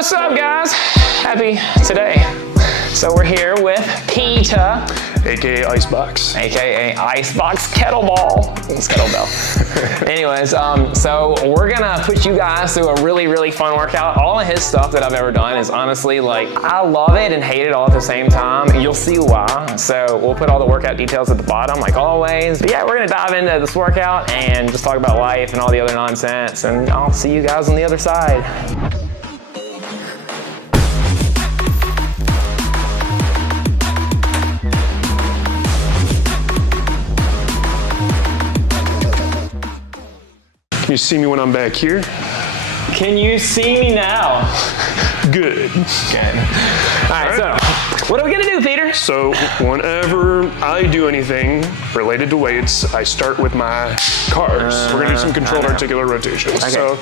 What's up, guys? Happy today. So we're here with Peter, aka Icebox, aka Icebox Kettlebell. It's Kettlebell. Anyways, so we're gonna put you guys through a really fun workout. All of his stuff that I've ever done is honestly like, I love it and hate it all at the same time. You'll see why. So we'll put all the workout details at the bottom like always. But yeah, we're gonna dive into this workout and just talk about life and all the other nonsense. And I'll see you guys on the other side. Can you see me when I'm back here? Can you see me now? Good. Good. All right, so what are we gonna do, Peter? So whenever I do anything related to weights, I start with my C.A.R.s. We're gonna do some controlled articular rotations. Okay. So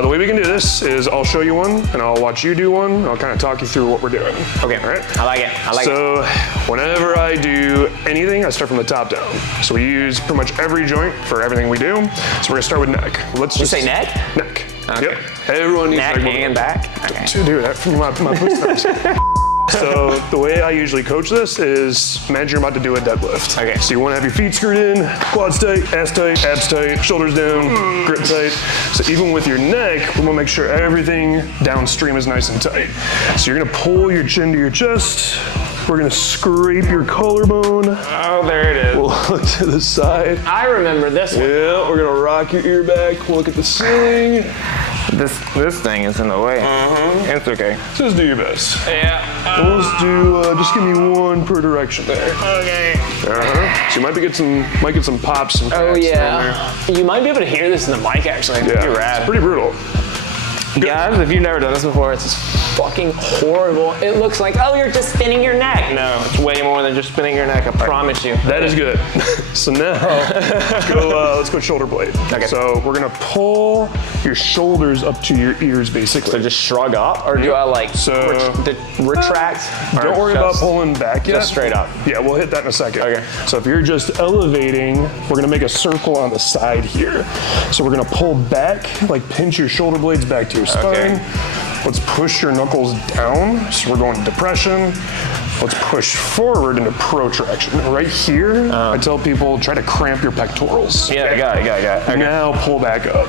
the way we can do this is I'll show you one and I'll watch you do one. And I'll kind of talk you through what we're doing. Okay, all right? I like it, I like it. So whenever I do anything, I start from the top down. So we use pretty much every joint for everything we do. So we're gonna start with neck. Let's just say neck? Neck. Okay. Yep. Everyone needs neck and back. Okay. Dude, that from my footsteps. So the way I usually coach this is imagine you're about to do a deadlift. Okay. So you want to have your feet screwed in, quads tight, ass tight, abs tight, shoulders down, grip tight. So even with your neck, we want to make sure everything downstream is nice and tight. So you're going to pull your chin to your chest. We're going to scrape your collarbone. Oh, there it is. We'll look to the side. I remember this one. Yeah, we're going to rock your ear back, look at the ceiling. This thing is in the way. It's okay. So just do your best. Yeah. Let's do, just give me one per direction there. Okay. So you might get some pops and Oh yeah. You might be able to hear this in the mic actually. Yeah, You're rad. it's pretty brutal. Guys, if you've never done this before, it's just fucking horrible. It looks like, oh, you're just spinning your neck. No, it's way more than just spinning your neck, I promise you. That is good. So now, let's go shoulder blade. Okay. So we're gonna pull your shoulders up to your ears, basically. So just shrug up, or do I like retract? Don't worry about pulling back yet. Just straight up. Yeah, we'll hit that in a second. Okay. So if you're just elevating, we're gonna make a circle on the side here. So we're gonna pull back, like pinch your shoulder blades back to your spine. Okay. Let's push your knuckles down. So we're going depression. Let's push forward into protraction. Right here, I tell people, try to cramp your pectorals. Yeah, I got it. Okay. Now pull back up.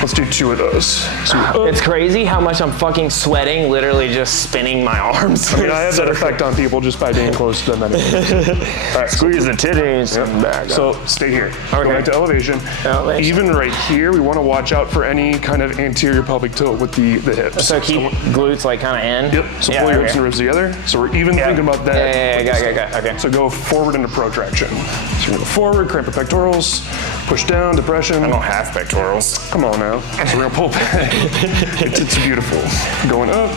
Let's do 2 of those. So it's crazy how much I'm fucking sweating, literally just spinning my arms. I mean, I have that effect on people just by being close to them anyway. All right, squeeze the titties. Back. So stay here. Okay. Go back to elevation. Even right here, we want to watch out for any kind of anterior pelvic tilt with the hips. So keep glutes like kind of in? Yep. So pull your hips and ribs together. So we're even thinking about that. Yeah. Okay. So go forward into protraction. So you're going to go forward, cramp your pectorals, push down, depression. I don't have pectorals. Come on now. So we're gonna pull back. It's beautiful. Going up,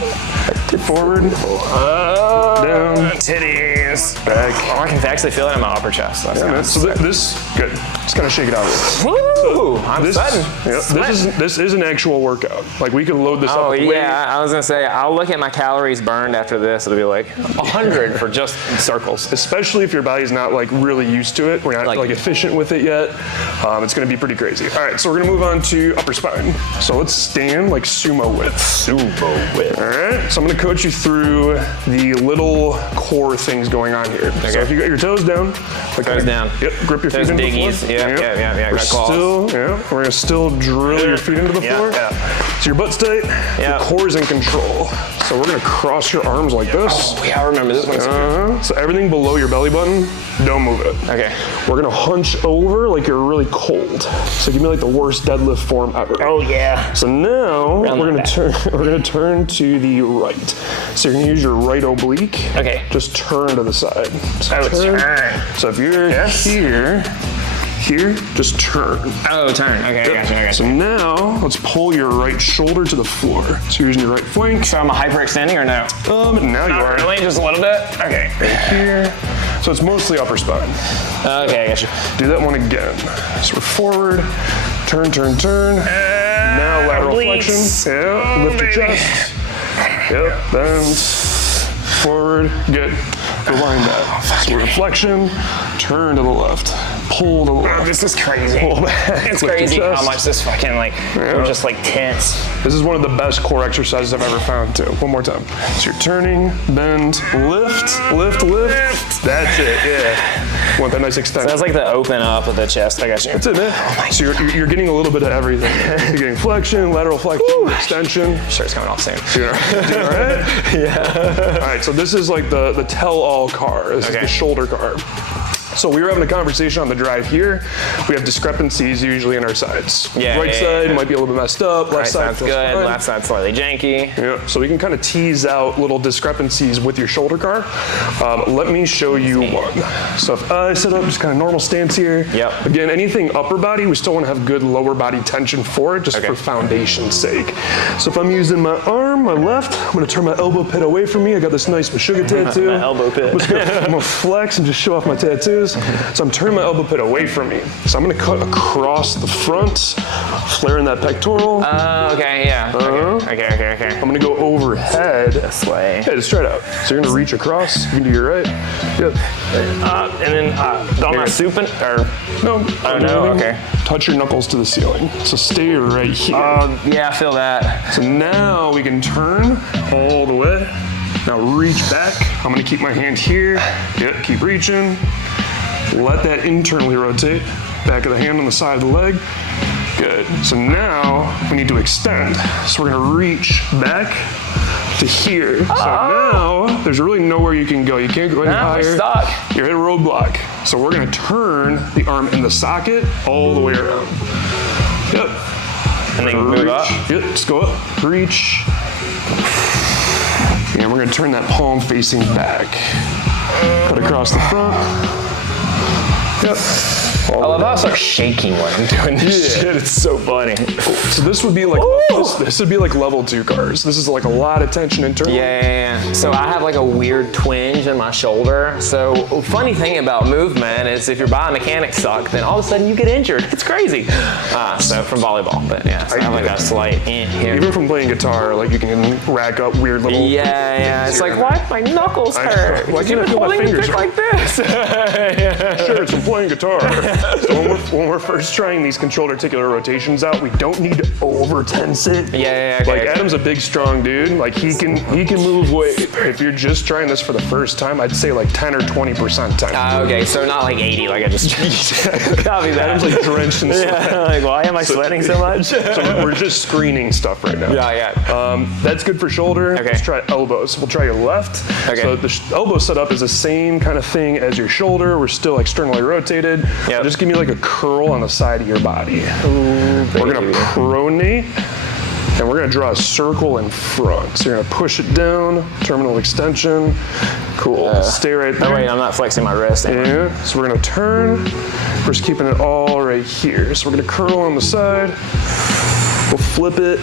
forward, down, titties, back. Oh, I can actually feel it in my upper chest. So this good. Just kind of shake it out a little. Woo! I'm sweating. This is an actual workout. Like we can load this up. Oh with yeah, I was gonna say I'll look at my calories burned after this. It'll be like 100 for just circles. Especially if your body's not like really used to it. We're not like efficient with it yet. It's gonna be pretty crazy. All right, so we're gonna move on to upper spine. So let's stand like sumo width. All right, so I'm gonna coach you through the little core things going on here. Okay. So if you got your toes down. Toes down. Yep, grip your feet into the floor. Yeah. We're gonna still drill your feet into the floor. Yeah. So your butt's tight, your core's in control. So we're gonna cross your arms like this. Oh, yeah, I remember this one. So everything below your belly button, don't move it. Okay. We're gonna hunch over like you're really cold. So give me like the worst deadlift form ever. Oh yeah. So now we're gonna turn to the right. So you're gonna use your right oblique. Okay. Just turn to the side. So turn. So if you're here, just turn. Oh, turn. Okay, I got you. So now, let's pull your right shoulder to the floor. So you're using your right flank. So am I hyperextending or no? Now you are. Really? Just a little bit? Okay. Right here. So it's mostly upper spine. Okay, I got you. Do that one again. So we're forward, turn. Now lateral flexion. Yeah, lift your chest. Yep, bend, forward, good. Rewind that. So we're flexion, turn to the left. pulled a little. Oh, this is crazy. It's crazy how much this fucking we're just tense. This is one of the best core exercises I've ever found too. One more time. So you're turning, bend, lift, lift, lift. That's it, yeah. Want that nice extension. So that's like the open up of the chest. I got you. That's it, man. Oh so you're getting a little bit of everything. You're getting flexion, lateral flexion, extension. Shirt's coming off soon. Yeah. All right? Yeah. All right, so this is like the tell-all car. This is the shoulder car. So we were having a conversation on the drive here. We have discrepancies usually in our sides. Right side might be a little bit messed up. Left side's good. Fine. Left side's slightly janky. Yeah. So we can kind of tease out little discrepancies with your shoulder car. Let me show you one. So if I set up just kind of normal stance here. Yep. Again, anything upper body, we still want to have good lower body tension for it, just for foundation's sake. So if I'm using my arm, my left, I'm going to turn my elbow pit away from me. I got this nice Meshuggah tattoo. My elbow pit. I'm going to flex and just show off my tattoos. So I'm turning my elbow pit away from me. So I'm gonna cut across the front, flaring that pectoral. Okay, yeah. Okay. I'm gonna go overhead. This way. Yeah, just straight out. So you're gonna reach across, you can do your right. Yep. And then, I'm not suping, or? No. Oh, no, okay. Touch your knuckles to the ceiling. So stay right here. Yeah, I feel that. So now we can turn all the way. Now reach back. I'm gonna keep my hand here. Yep, keep reaching. Let that internally rotate. Back of the hand on the side of the leg. Good. So now we need to extend. So we're gonna reach back to here. So now there's really nowhere you can go. You can't go any higher. We're stuck. You're at a roadblock. So we're gonna turn the arm in the socket all the way around. Yep. And then move up. Yep, just go up, reach. And we're gonna turn that palm facing back. Cut across the front. Yep. I love how I start shaking when I'm doing this shit. It's so funny. So this would be like this would be like level 2 C.A.R.s. This is like a lot of tension internally. Yeah. So I have like a weird twinge in my shoulder. So funny thing about movement is if your biomechanics suck, then all of a sudden you get injured. It's crazy. So from volleyball, but yeah, so I have like a slight here. Even from playing guitar, like you can rack up weird little. Yeah. It's like, why my knuckles hurt? Why can't I feel my fingers like this? Sure, it's from playing guitar. So when we're first trying these controlled articular rotations out, we don't need to over tense it. Yeah. Like Adam's a big, strong dude. Like he can move weight. If you're just trying this for the first time, I'd say like 10 or 20% tension. Okay, so not like 80, like I just copy that. Adam's like drenched in sweat. Yeah, like why am I sweating so much? So we're just screening stuff right now. Yeah. That's good for shoulder. Okay. Let's try elbows. We'll try your left. Okay. So the elbow setup is the same kind of thing as your shoulder. We're still externally rotated. Yep. Just give me like a curl on the side of your body. We're gonna pronate, and we're gonna draw a circle in front. So you're gonna push it down, terminal extension. Cool. Stay right there. Oh wait, I'm not flexing my wrist. Yeah. So we're gonna turn. We're just keeping it all right here. So we're gonna curl on the side. We'll flip it.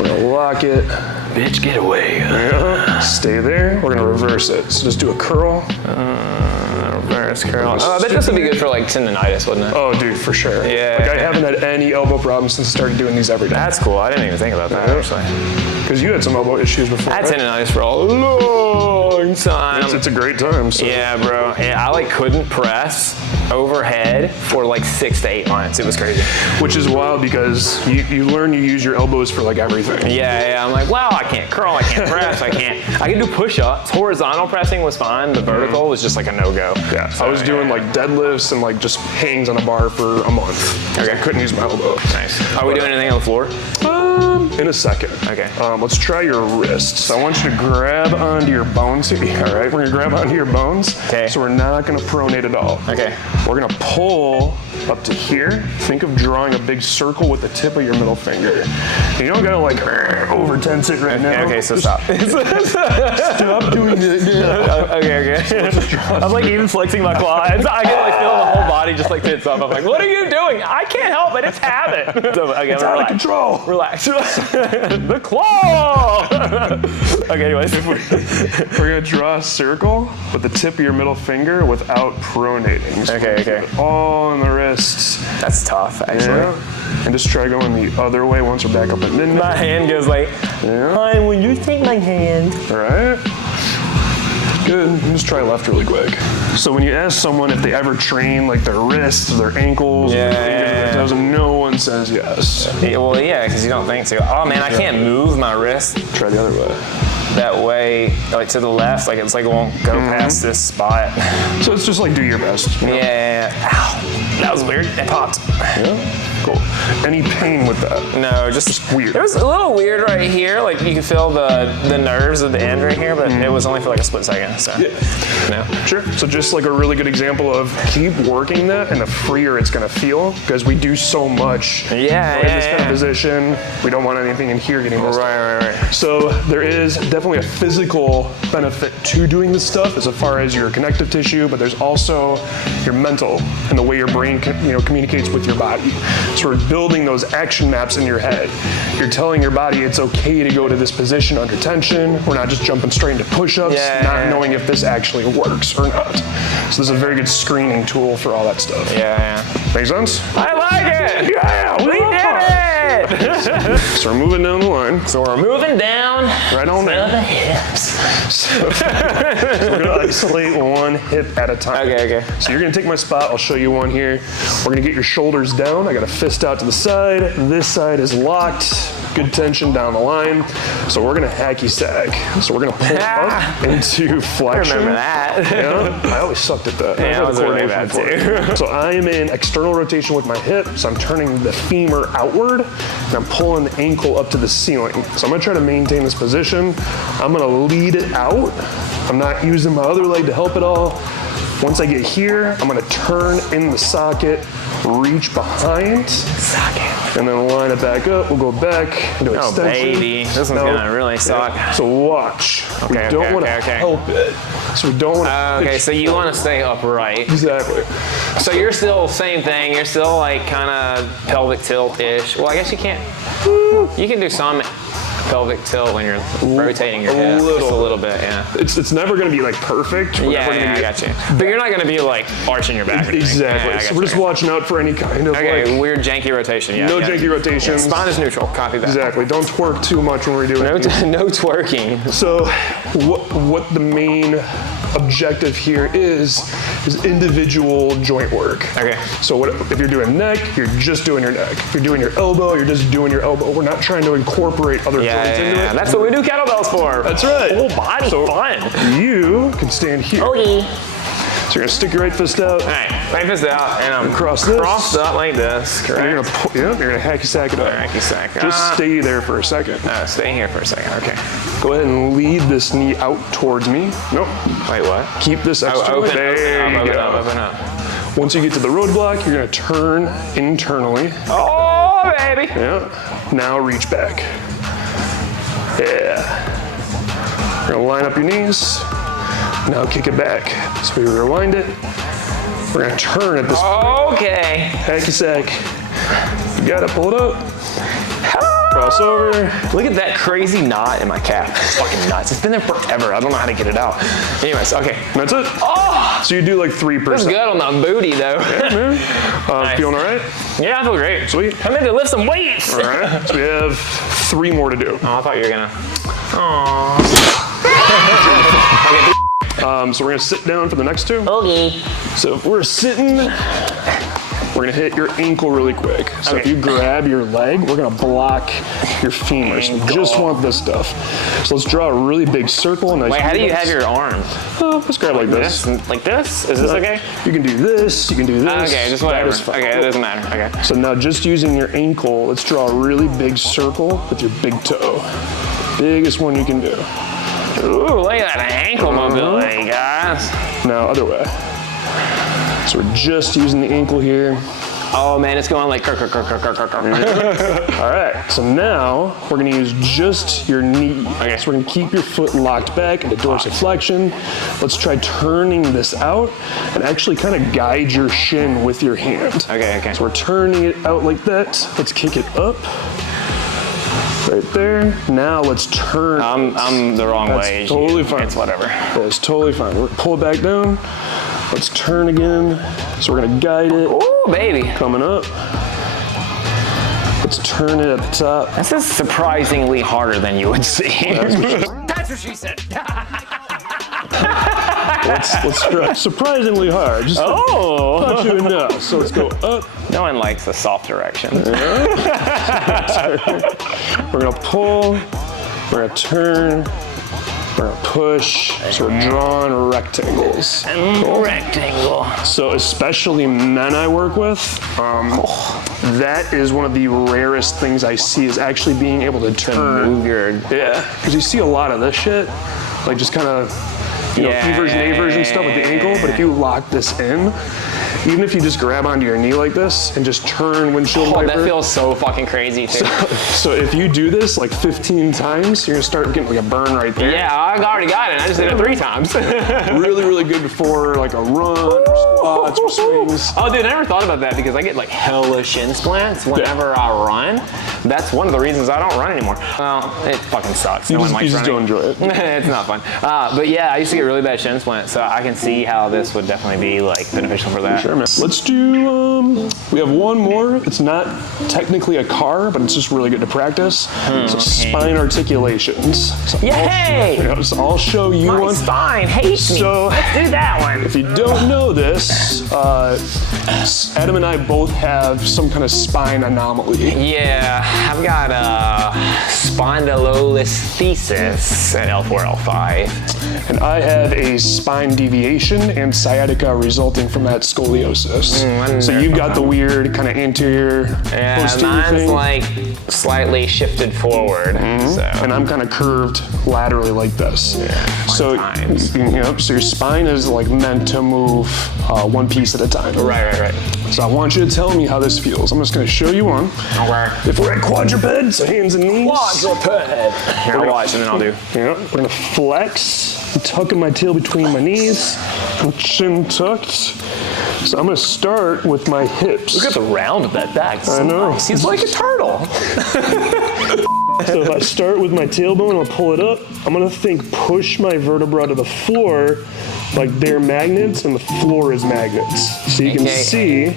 We're gonna lock it. Bitch, get away. Yeah. Stay there. We're gonna reverse it. So just do a curl. Reverse curl. Oh, I bet this would be good for like tendonitis, wouldn't it? Oh, dude, for sure. Yeah. Like I haven't had any elbow problems since I started doing these every day. That's cool. I didn't even think about that actually. Because you had some elbow issues before. I had right? tendonitis for a long time. It's a great time. So. Yeah, bro. Yeah, I like couldn't press overhead for like 6 to 8 months. It was crazy. Which is wild because you learn you use your elbows for like everything. Yeah. I'm like, wow, I can't curl, I can't press, I can do push-ups. Horizontal pressing was fine. The vertical was just like a no-go. Yeah. So I was doing like deadlifts and like just hangs on a bar for a month. Okay. I couldn't use my elbow. Nice. Are we doing anything on the floor? In a second. Okay. Let's try your wrists. So I want you to grab onto your bones here. All right. We're gonna grab onto your bones. Okay. So we're not gonna pronate at all. Okay. We're gonna pull up to here. Think of drawing a big circle with the tip of your middle finger. You don't gotta like over tense it right now. Okay, so stop. Stop doing it. Yeah. Okay. I'm like even flexing my quads. I can like feel the whole body just like tense up. I'm like, what are you doing? I can't help it. It's habit. So, okay, It's out of control. Relax. The claw. Okay, anyways. We're gonna draw a circle with the tip of your middle finger without pronating. So Okay. all in the wrists. That's tough, actually. Yeah. And just try going the other way once we're back up at midnight. My hand goes like, hi, will you take my hand? All right. good. Just try left really quick. So when you ask someone if they ever train like their wrists, or their ankles, or their fingers, or their toes, no one says yes. Yeah, well, yeah, because you don't think so. Oh man, I can't move my wrist. Try the other way. That way, like to the left, like it's like it won't go past this spot. So it's just like do your best. You know? Yeah. Ow. That was weird. It popped. Yeah. Cool. Any pain with that? No, just weird. It was a little weird right here. Like you can feel the nerves of the end right here, but it was only for like a split second. So. Yeah. No. Sure. So just like a really good example of keep working that, and the freer it's gonna feel, because we do so much. Yeah. In this kind of position, we don't want anything in here getting messed up. Right. So there is definitely a physical benefit to doing this stuff as far as your connective tissue, but there's also your mental and the way your brain communicates with your body. So we're building those action maps in your head. You're telling your body it's okay to go to this position under tension. We're not just jumping straight into push-ups, not knowing if this actually works or not. So this is a very good screening tool for all that stuff. Yeah. Make sense? I like it. Yeah, we did it. So we're moving down the line. So we're moving down Right on to there. the hips. So we're gonna isolate one hip at a time. Okay. So you're gonna take my spot, I'll show you one here. We're gonna get your shoulders down. I got a fist out to the side. This side is locked. Good tension down the line. So we're gonna hacky sag. So we're gonna pull up into flexion. I remember that. Yeah, I always sucked at that. Yeah, I was really bad too. So I am in external rotation with my hip, so I'm turning the femur outward, and I'm pulling the ankle up to the ceiling. So I'm gonna try to maintain this position. I'm gonna lead it out. I'm not using my other leg to help at all. Once I get here, I'm gonna turn in the socket, reach behind, and then line it back up. We'll go back into extension. Oh baby, this one's gonna really suck. So watch. We don't want to help it. So we don't want to. Okay, so you want to stay upright. Exactly. So you're still same thing. You're still like kind of pelvic tilt-ish. Well, I guess you can't. You can do some pelvic tilt when you're rotating your head. Just a little bit, yeah. It's never going to be like perfect. Yeah, I got you. But you're not going to be like arching your back. Exactly. Yeah, so we're just watching out for any kind of weird janky rotation. Yeah. No janky rotations. Spine is neutral. Copy that. Exactly. Don't twerk too much when we're doing it. No twerking. So what the main objective here is individual joint work. Okay. So if you're doing neck, you're just doing your neck. If you're doing your elbow, you're just doing your elbow. We're not trying to incorporate other joints into it. That's what we do kettlebells for. That's right. Whole body fun. You can stand here. Okay. So you're gonna stick your right fist out. All right, right fist out, and I'm crossed up like this. Correct. And you're gonna hacky sack it up. Hacky sack. Just stay there for a second. Stay here for a second. Okay. Go ahead and lead this knee out towards me. Nope. Wait, what? Keep this extra. Open Open up. Once you get to the roadblock, you're gonna turn internally. Oh, baby. Yeah. Now reach back. Yeah. You're gonna line up your knees. Now kick it back. So we rewind it. We're gonna turn at this point. Okay. Hacky sack. You gotta pull it up. Cross over. Look at that crazy knot in my calf. It's fucking nuts. It's been there forever. I don't know how to get it out. Anyways, okay. That's it. Oh! So you do like 3%. That's good on the booty though. Yeah, nice. Feeling all right? Yeah, I feel great. Sweet. I'm in to lift some weights. All right. So we have 3 more to do. Oh, I thought you were gonna. Aww. So we're gonna sit down for the next 2. Okay. So if we're sitting, we're gonna hit your ankle really quick. So if you grab your leg, we're gonna block your femur. So we just want this stuff. So let's draw a really big circle. And wait, how do you have your arms? Oh, let's grab like this. Like this? Is this okay? You can do this, you can do this. Okay, just whatever. Okay, it doesn't matter. Okay. So now just using your ankle, let's draw a really big circle with your big toe. Biggest one you can do. Ooh, look at that ankle mobility, guys. Now, other way. So we're just using the ankle here. Oh man, it's going like All right, so now we're gonna use just your knee. Okay. So we're gonna keep your foot locked back into dorsiflexion. Let's try turning this out and actually kind of guide your shin with your hand. Okay. So we're turning it out like that. Let's kick it up. Right there. Now let's turn. I'm the wrong way. Totally fine. It's whatever. That's totally fine. We're pull it back down. Let's turn again. So we're gonna guide it. Ooh, baby. Coming up. Let's turn it at the top. This is surprisingly harder than you would see. That's what she said. Let's try surprisingly hard. Just not you enough. So let's go up. No one likes the soft direction. We're gonna pull, we're gonna turn, we're gonna push, so we're drawing rectangles. Rectangle. So especially men I work with, that is one of the rarest things I see is actually being able to turn. Move your... Yeah, because you see a lot of this shit, like just kind of, you know, E version, A version stuff with the ankle, but if you lock this in, even if you just grab onto your knee like this and just turn windshield wiper. That feels so fucking crazy too. So if you do this like 15 times, you're gonna start getting like a burn right there. Yeah, I already got it. I just did it 3 times. Really, really good before like a run or squats or swings. Oh dude, I never thought about that because I get like hella shin splints whenever I run. That's one of the reasons I don't run anymore. Well, it fucking sucks. You just don't enjoy it. It's not fun. But yeah, I used to get really bad shin splints, so I can see how this would definitely be like beneficial for that. Sure, man. Let's do, we have one more. It's not technically a C.A.R., but it's just really good to practice. So spine articulations. So Yay! I'll show you My one. spine hates me. So, let's do that one. If you don't know this, Adam and I both have some kind of spine anomaly. Yeah, I've got spondylolisthesis at L4, L5. And I have a spine deviation and sciatica resulting from that scoliosis. So you've got the weird kind of anterior, posterior mine's thing. like slightly shifted forward. So. And I'm kind of curved laterally like this. So, so your spine is like meant to move one piece at a time. Right. So I want you to tell me how this feels. I'm just going to show you one. Okay. If we're at quadruped, so hands and knees. Quadruped. Here, I'll watch and then I'll do. Yeah, we're going to flex. I'm tucking my tail between my knees. I'm chin tucked. So I'm going to start with my hips. Look at the round of that back. I know. Nice. He's like a turtle. So if I start with my tailbone, I'll pull it up. I'm gonna push my vertebra to the floor like they're magnets and the floor is magnets. So you can see,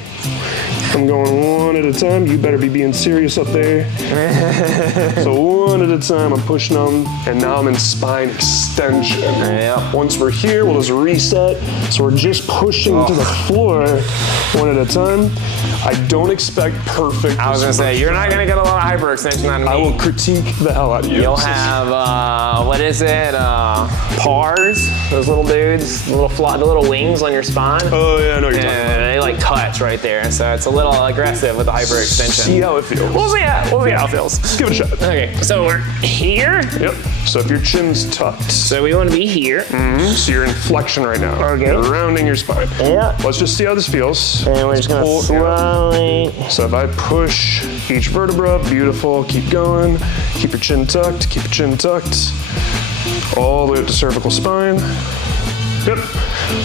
I'm going one at a time. You better be being serious up there. So one at a time, I'm pushing them, and now I'm in spine extension. Yeah. Once we're here, we'll just reset. So we're just pushing to the floor one at a time. I don't expect perfect. I was gonna say, you're not gonna get a lot of hyperextension out of me. I will critique the hell out of you. You'll have, what is it? C.A.R.s, those little dudes, the little wings on your spine. Oh yeah, I know what you're talking about. They like touch right there, so it's a little aggressive with the hyperextension. See how it feels. We'll see how it feels. Let's give it a shot. Okay, so we're here. Yep. So if your chin's tucked. So we want to be here. So you're in flexion right now. Okay. You're rounding your spine. Yeah. Let's just see how this feels. And we're just gonna slowly. So if I push each vertebra, beautiful, keep going. Keep your chin tucked, keep your chin tucked. All the way up to cervical spine. Yep.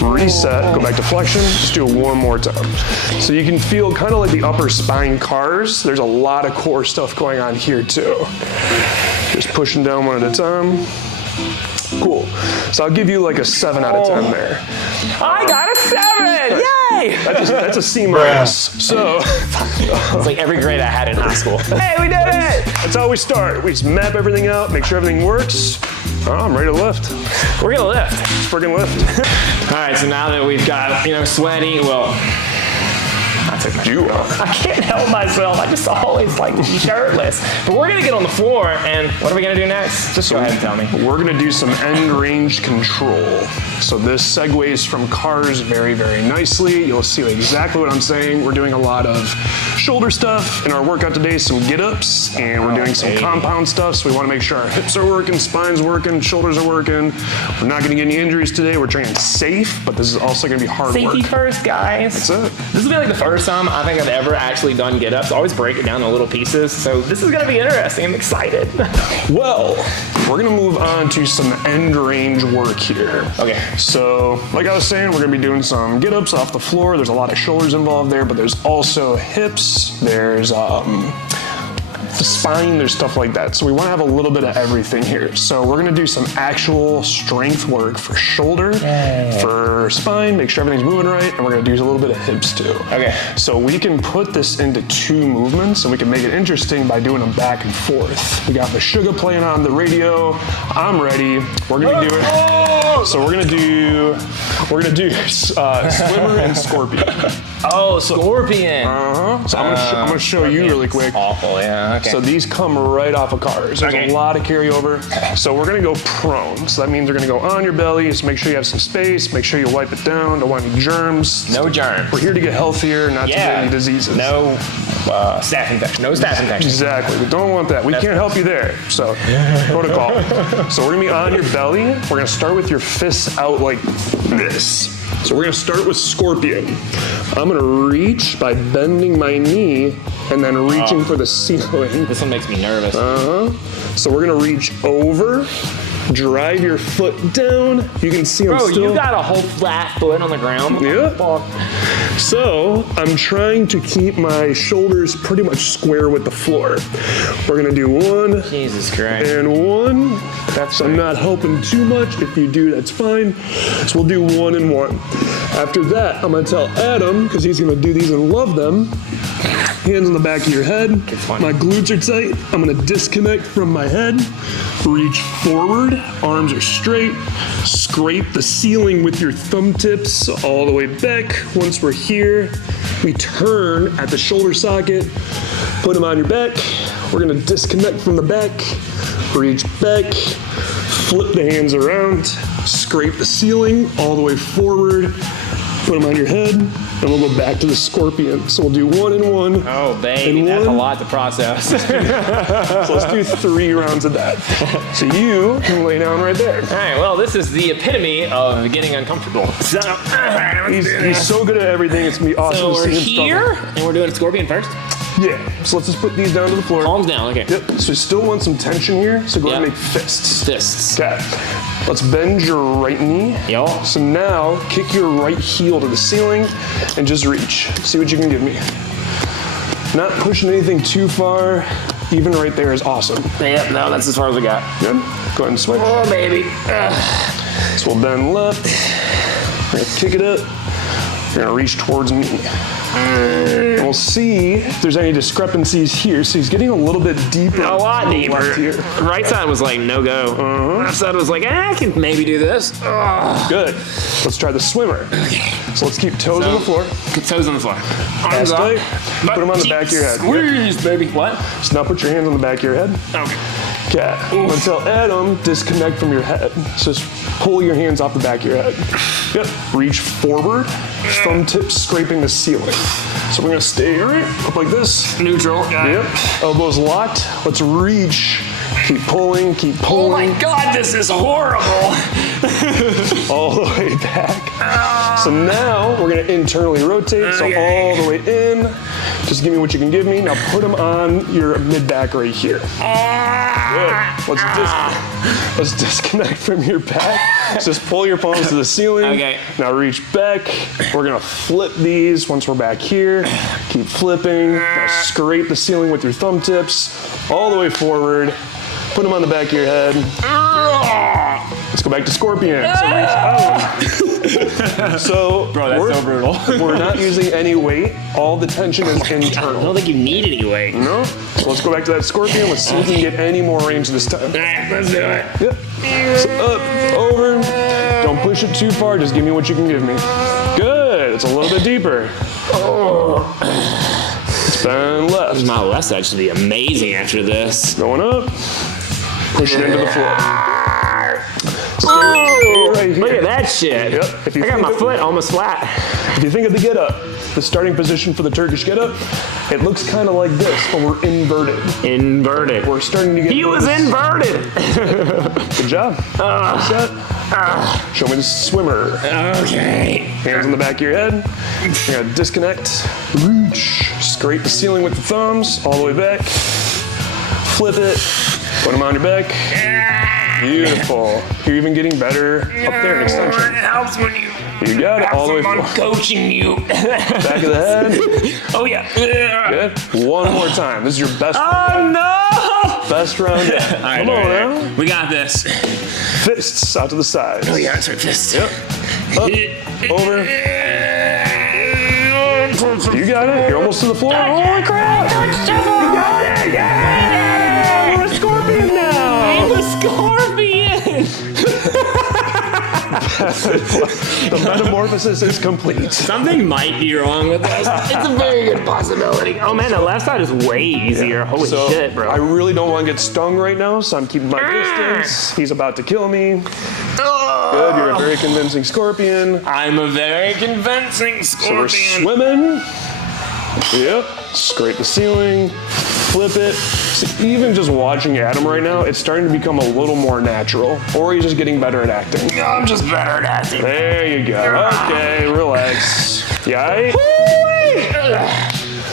Reset, go back to flexion, just do it one more time. So you can feel kind of like the upper spine C.A.R.s. There's a lot of core stuff going on here too. Just pushing down one at a time. Cool. So I'll give you like a 7 out of 10 there. I got a 7! Yay! That's a C minus. So it's like every grade I had in high school. Hey, we did it! That's how we start. We just map everything out, make sure everything works. Oh, I'm ready to lift. We're gonna lift. Let's friggin' lift. All right, so now that we've got, sweaty, well, I took my shirt off. I can't help myself. I just always like to be shirtless. But we're gonna get on the floor, and what are we gonna do next? Just go ahead and tell me. We're gonna do some end range control. So this segues from C.A.R.s very, very nicely. You'll see exactly what I'm saying. We're doing a lot of shoulder stuff in our workout today, some get-ups, and we're doing some compound stuff. So we wanna make sure our hips are working, spine's working, shoulders are working. We're not gonna get any injuries today. We're training safe, but this is also gonna be hard work. Safety first, guys. That's it. This will be like the first time I think I've ever actually done get-ups. I always break it down into little pieces. So this is gonna be interesting. I'm excited. Well, we're gonna move on to some end range work here. Okay. So, like I was saying, we're gonna be doing some get-ups off the floor. There's a lot of shoulders involved there, but there's also hips, there's the spine, there's stuff like that. So we wanna have a little bit of everything here. So we're gonna do some actual strength work for shoulder, for spine, make sure everything's moving right, and we're gonna do a little bit of hips too. Okay. So we can put this into 2 movements, and we can make it interesting by doing them back and forth. We got the sugar playing on the radio. I'm ready. We're gonna do it. So we're gonna do swimmer and scorpion. Oh, scorpion. So I'm gonna show you really quick. Awful, yeah. Okay. So these come right off of C.A.R.s. There's a lot of carryover. So we're gonna go prone. So that means we're gonna go on your belly. So make sure you have some space. Make sure you wipe it down. Don't want any germs. No germs. We're here to get healthier, not to get any diseases. No staph infection. No staph infection. Exactly. We don't want that. We can't help you there. So protocol. So we're gonna be on your belly. We're gonna start with your fists out like this. So we're gonna start with scorpion. I'm gonna reach by bending my knee and then reaching for the ceiling. This one makes me nervous. So we're gonna reach over, drive your foot down. You can see I'm still. You got a whole flat foot on the ground. Yeah. So I'm trying to keep my shoulders pretty much square with the floor. We're gonna do one. Jesus Christ. And one. So I'm not helping too much. If you do, that's fine. So we'll do 1 and 1. After that, I'm gonna tell Adam, because he's gonna do these and love them. Hands on the back of your head. My glutes are tight. I'm gonna disconnect from my head. Reach forward, arms are straight. Scrape the ceiling with your thumb tips all the way back. Once we're here, we turn at the shoulder socket. Put them on your back. We're gonna disconnect from the back. Reach back. Flip the hands around. Scrape the ceiling all the way forward. Put them on your head, and we'll go back to the scorpion. So we'll do 1 and 1. Oh, baby, that's a lot to process. So let's do 3 rounds of that. So you can lay down right there. All right, well, this is the epitome of getting uncomfortable. So, he's so good at everything, it's gonna be awesome so to we're see him here, struggle. and we're doing scorpion first? Yeah, so let's just put these down to the floor. Palms down, okay. Yep, so you still want some tension here, so go ahead and make fists. Fists. Okay, let's bend your right knee. Yo. So now, kick your right heel to the ceiling and just reach. See what you can give me. Not pushing anything too far, even right there is awesome. Yep, no, that's as far as we got. Good, go ahead and switch. Oh, baby. So we'll bend left, we're gonna kick it up, we're gonna reach towards me. And we'll see if there's any discrepancies here. So he's getting a little bit deeper. A lot deeper. Left here. Right side was like, no go. Left side was like, I can maybe do this. Good. Let's try the swimmer. So let's keep toes on the floor. Toes on the floor. Arms up. Tight. Put them on the back of your head. Squeeze, baby. What? So now put your hands on the back of your head. Okay. Okay. I'm gonna tell Adam, disconnect from your head. So just pull your hands off the back of your head. Yep. Reach forward. Thumb tips scraping the ceiling. So we're gonna stay right up like this. Neutral. Yep. Elbows locked. Let's reach. Keep pulling, keep pulling. Oh my God, this is horrible. All the way back. So now we're gonna internally rotate. So all the way in. Just give me what you can give me. Now put them on your mid back right here. Good. Let's disconnect from your back. Just pull your palms to the ceiling. Okay. Now reach back. We're gonna flip these once we're back here. Keep flipping. Now scrape the ceiling with your thumb tips all the way forward. Put them on the back of your head. Let's go back to scorpion. So reach out. So Bro, that's so brutal. We're not using any weight. All the tension is I internal. don't think you need any weight. No? So let's go back to that scorpion. Let's see if we can get any more range this time. All right, let's do it. Yep. So up, over. Don't push it too far. Just give me what you can give me. Good. It's a little bit deeper. It's bend left. My left side should be amazing after this. Going up. Push it into the floor. Oh, right here. look at that shit. Yep. If you I got think my of- foot almost flat. If you think of the get up, the starting position for the Turkish get up, it looks kind of like this, but we're inverted. Inverted. We're starting to get. He was inverted. Good job. Set. Show me the swimmer. Okay. Hands on the back of your head. You're gonna disconnect. Reach. Scrape the ceiling with the thumbs all the way back. Flip it. Put them on your back. Beautiful. You're even getting better up there in extension. It helps when you You got it all the way someone forward. coaching you. Back of the head. Oh yeah. Good. One more time. This is your best. Oh no! Best round yet. All right, Come on now. We got this. Fists out to the sides. Oh yeah, that's right, fist. Yep. Up. Over. You got it. You're almost to the floor. Holy crap! You got it! Yeah! We're a scorpion now. I'm a scorpion! The metamorphosis is complete. Something might be wrong with this. It's a very good possibility. Oh man, the left side is way easier. Holy shit, bro. I really don't want to get stung right now, so I'm keeping my distance. He's about to kill me. Good, you're a very convincing scorpion. I'm a very convincing So we're scorpion. swimming. Yep. Scrape the ceiling. Flip it. So even just watching Adam right now, it's starting to become a little more natural. Or he's just getting better at acting. No, I'm just better at acting. There you go. Okay, relax. Yeah.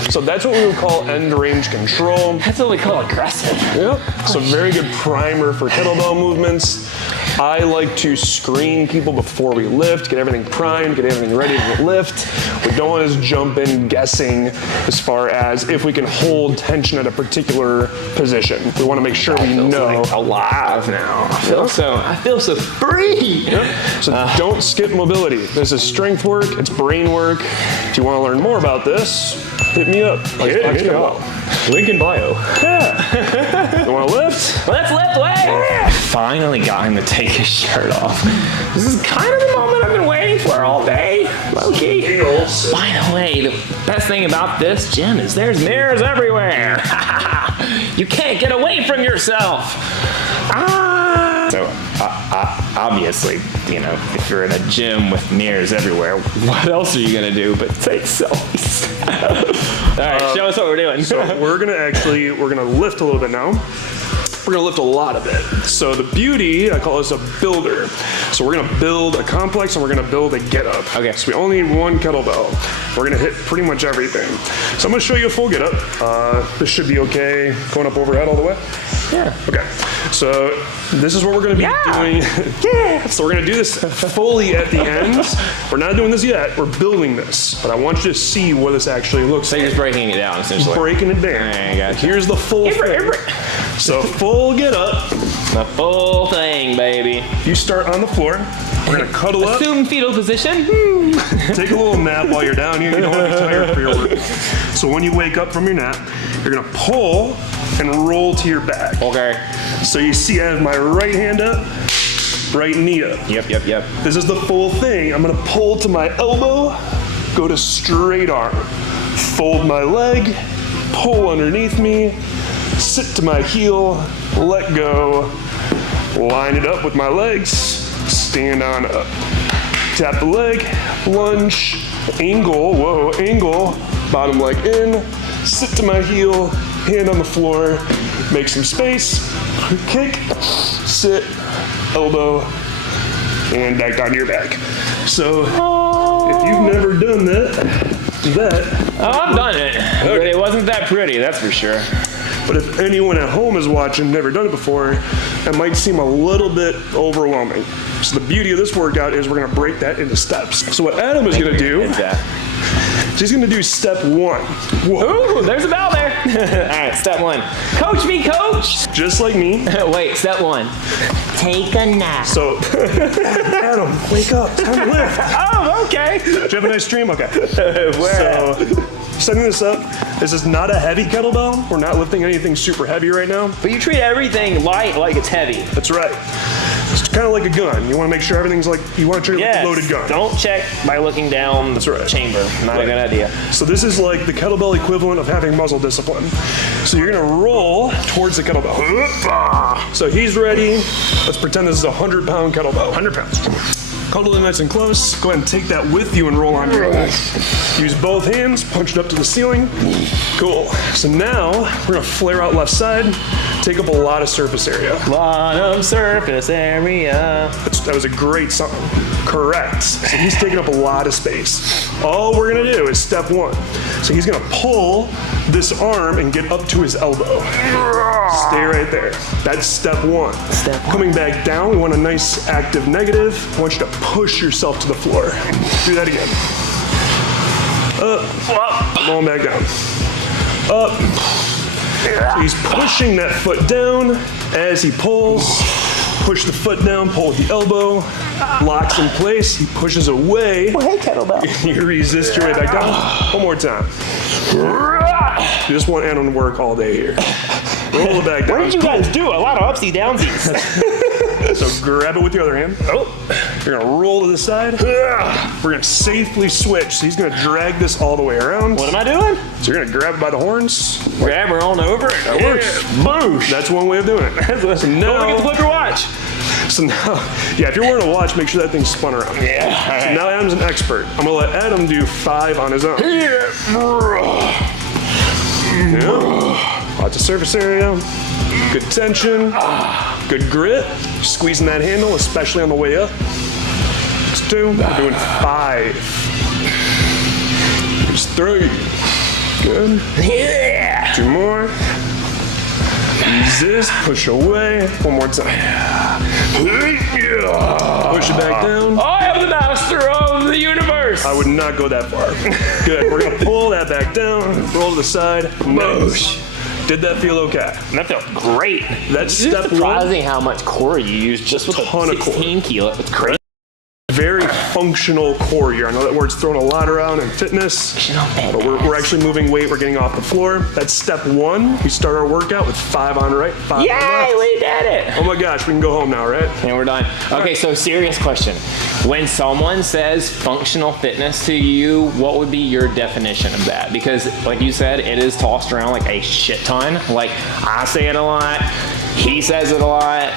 So that's what we would call end range control. That's what we call aggressive. Yep. So very good primer for kettlebell movements. I like to screen people before we lift, get everything primed, get everything ready to lift. We don't want to just jump in guessing as far as if we can hold tension at a particular position. We want to make sure we know. Like alive now. I feel so free. Yep. So don't skip mobility. This is strength work, it's brain work. If you want to learn more about this, hit me up. Link in bio. Yeah. You want to lift? Let's lift weight. Finally got him to take his shirt off. This is kind of the moment I've been waiting for all day. Low-key. By the way, the best thing about this gym is there's mirrors everywhere. You can't get away from yourself. So, obviously, you know, if you're in a gym with mirrors everywhere, what else are you gonna do but take selfies? All right, show us what we're doing. So we're gonna lift a little bit now. We're gonna lift a lot of it. So the beauty, I call this a builder. So we're gonna build a complex and we're gonna build a get up. Okay. So we only need one kettlebell. We're gonna hit pretty much everything. So I'm gonna show you a full get up. This should be okay. Going up overhead all the way? Yeah. Okay. So this is what we're gonna be doing. Yeah. So we're gonna do this fully at the end. We're not doing this yet, we're building this. But I want you to see what this actually looks So like. you're just breaking it down, essentially. Breaking it down. Alright, gotcha. Here's the full thing. So full get up. The full thing, baby. You start on the floor. We're gonna cuddle up. Assume fetal position. Take a little nap while you're down here. You don't want to be tired for your work. So when you wake up from your nap, you're gonna pull and roll to your back. Okay. So you see I have my right hand up, right knee up. Yep. This is the full thing. I'm gonna pull to my elbow, go to straight arm. Fold my leg, pull underneath me, sit to my heel, let go, line it up with my legs, stand on up. Tap the leg, lunge, angle, angle, bottom leg in, sit to my heel, hand on the floor, make some space, kick, sit, elbow, and back down to your back. So if you've never done that, Oh, I've done it. But it wasn't that pretty, that's for sure. but if anyone at home is watching, never done it before, it might seem a little bit overwhelming. So the beauty of this workout is we're gonna break that into steps. So what Adam is gonna do, he's gonna do step one. Ooh, there's a bell there. All right, step one. Coach me, coach. Just like me. Wait, step one. Take a nap. So, Adam, wake up, it's time to lift. Oh, okay. Did you have a nice stream? Okay. So, setting this up, this is not a heavy kettlebell. We're not lifting anything super heavy right now. But you treat everything light like it's heavy. That's right. It's kind of like a gun. You want to make sure everything's like, you want to treat it like a loaded gun. Don't check by looking down the chamber. Not a good idea. So this is like the kettlebell equivalent of having muscle discipline. So you're gonna roll towards the kettlebell. So he's ready. Let's pretend this is a 100-pound kettlebell. 100 pounds. Cuddle it nice and close. Go ahead and take that with you and roll on your own. Use both hands, punch it up to the ceiling. Cool. So now we're gonna flare out left side, take up a lot of surface area. Lot of surface area. That was a great song. Correct. So he's taking up a lot of space. All we're gonna do is step one. So he's gonna pull this arm and get up to his elbow. Stay right there. That's step one. Coming back down, we want a nice active negative. I want you to push yourself to the floor. Do that again. Up, rolling back down. Up. So he's pushing that foot down as he pulls. Push the foot down, pull with the elbow, locks in place, he pushes away. Oh, hey, kettlebell. You resist your way back down. One more time. You just want Adam to work all day here. Roll it back down. What did you guys do? A lot of upsy downsies. So grab it with the other hand. Oh, you're gonna roll to the side. We're gonna safely switch. So he's gonna drag this all the way around. What am I doing? So you're gonna grab it by the horns. Grab her on over. That works. Boosh. That's one way of doing it. So Don't forget to flip your watch. So now, yeah, if you're wearing a watch, make sure that thing's spun around. Yeah. So now Adam's an expert. I'm gonna let Adam do 5 on his own. Yeah. Lots of surface area. Good tension. Good grit. Squeezing that handle, especially on the way up. That's 2. We're doing 5. There's 3. Good. Yeah. 2 more. Resist, push away. 1 more time. Push it back down. I am the master of the universe. I would not go that far. Good. We're gonna pull that back down, roll to the side. Nice. Did that feel okay? That felt great. That's It's step 1. surprising how much core you use just with Ton a of core. 16 kilo. It's crazy. Very functional core here. I know that word's thrown a lot around in fitness, but we're actually moving weight. We're getting off the floor. That's step 1. We start our workout with 5 on right, 5 on Yay, left. we did it. Oh my gosh, we can go home now, right? And we're done. Okay, so serious question. When someone says functional fitness to you, what would be your definition of that? Because like you said, it is tossed around like a shit ton. Like I say it a lot, he says it a lot.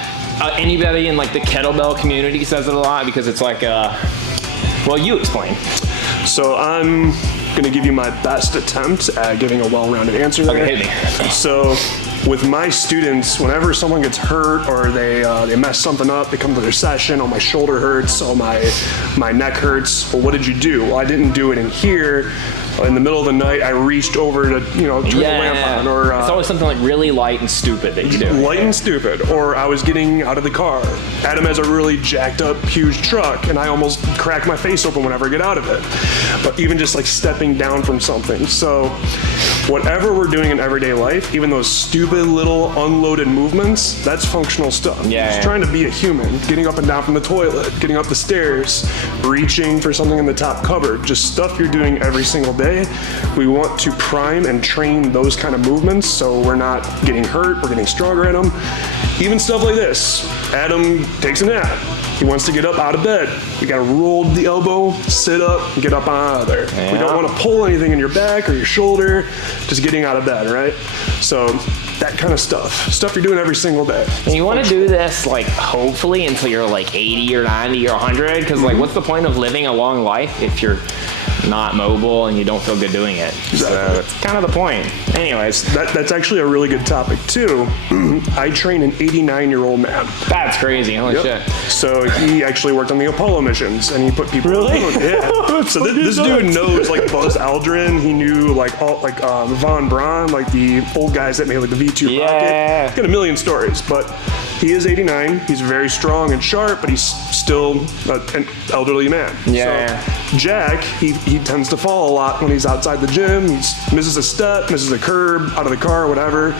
Anybody in like the kettlebell community says it a lot because it's like, well, you explain. So I'm gonna give you my best attempt at giving a well-rounded answer there. Okay, hit me. So with my students, whenever someone gets hurt or they mess something up, they come to their session, oh, my shoulder hurts, oh, my neck hurts. Well, what did you do? Well, I didn't do it in here. In the middle of the night, I reached over to, turn the lamp on. Or, it's always something like really light and stupid that you do. Light and stupid. Or I was getting out of the car. Adam has a really jacked up, huge truck, and I almost crack my face open whenever I get out of it. But even just like stepping down from something. So whatever we're doing in everyday life, even those stupid little unloaded movements, that's functional stuff. Just trying to be a human, getting up and down from the toilet, getting up the stairs, reaching for something in the top cupboard, just stuff you're doing every single day. We want to prime and train those kind of movements so we're not getting hurt, we're getting stronger at them. Even stuff like this. Adam takes a nap. He wants to get up out of bed. You gotta roll the elbow, sit up, and get up out of there. Yeah. We don't wanna pull anything in your back or your shoulder, just getting out of bed, right? So that kind of stuff you're doing every single day. And you want to do this like hopefully until you're like 80 or 90 or 100 because like what's the point of living a long life if you're not mobile and you don't feel good doing it? Exactly. So that's kind of the point. Anyways, that's actually a really good topic too. I train an 89-year-old man. that's crazy. Holy shit. So he actually worked on the Apollo missions and he put people on the moon. Yeah. So this dude knows like Buzz Aldrin. He knew like Von Braun, like the old guys that made like the V2 rocket. He's got a million stories, but he is 89. He's very strong and sharp, but he's still an elderly man. So Jack, he tends to fall a lot when he's outside the gym. He misses a step, misses a curb, out of the car, whatever.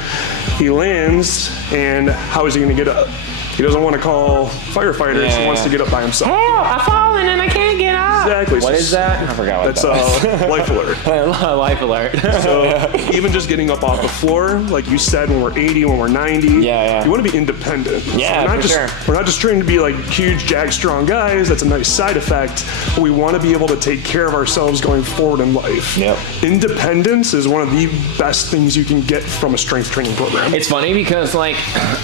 He lands, and how is he going to get up? He doesn't want to call firefighters. He wants to get up by himself. Oh, I've fallen and I can't get up. Exactly. What is that? I forgot what that's life alert. Life alert. So even just getting up off the floor, like you said, when we're 80, when we're 90, you want to be independent. Yeah, We're not just trained to be like huge, jack, strong guys. That's a nice side effect. But we want to be able to take care of ourselves going forward in life. Independence is one of the best things you can get from a strength training program. It's funny because like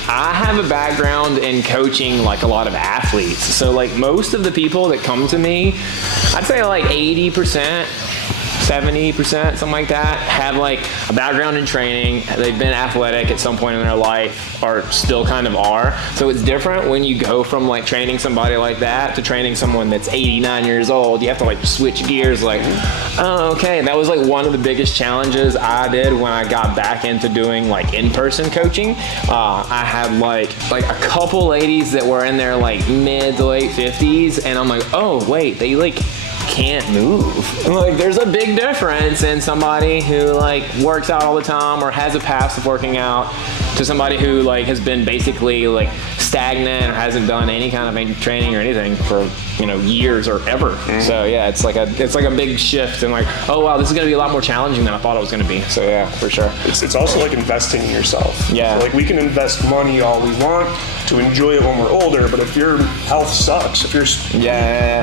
I have a background in coaching like a lot of athletes. So like most of the people that come to me, I'd say like 80%, 70%, something like that, have like a background in training. They've been athletic at some point in their life or still kind of are. So it's different when you go from like training somebody like that to training someone that's 89 years old. You have to like switch gears like, oh, okay. That was like one of the biggest challenges I did when I got back into doing like in-person coaching. I had like a couple ladies that were in their like mid to late 50s and I'm like, oh wait, they like can't move. Like there's a big difference in somebody who like works out all the time or has a past of working out to somebody who like has been basically like stagnant or hasn't done any kind of training or anything for years or ever. So yeah, it's like a big shift and like, oh wow, this is gonna be a lot more challenging than I thought it was gonna be. So yeah, for sure. It's also like investing in yourself. Yeah. So like we can invest money all we want, to enjoy it when we're older, but if your health sucks, if you're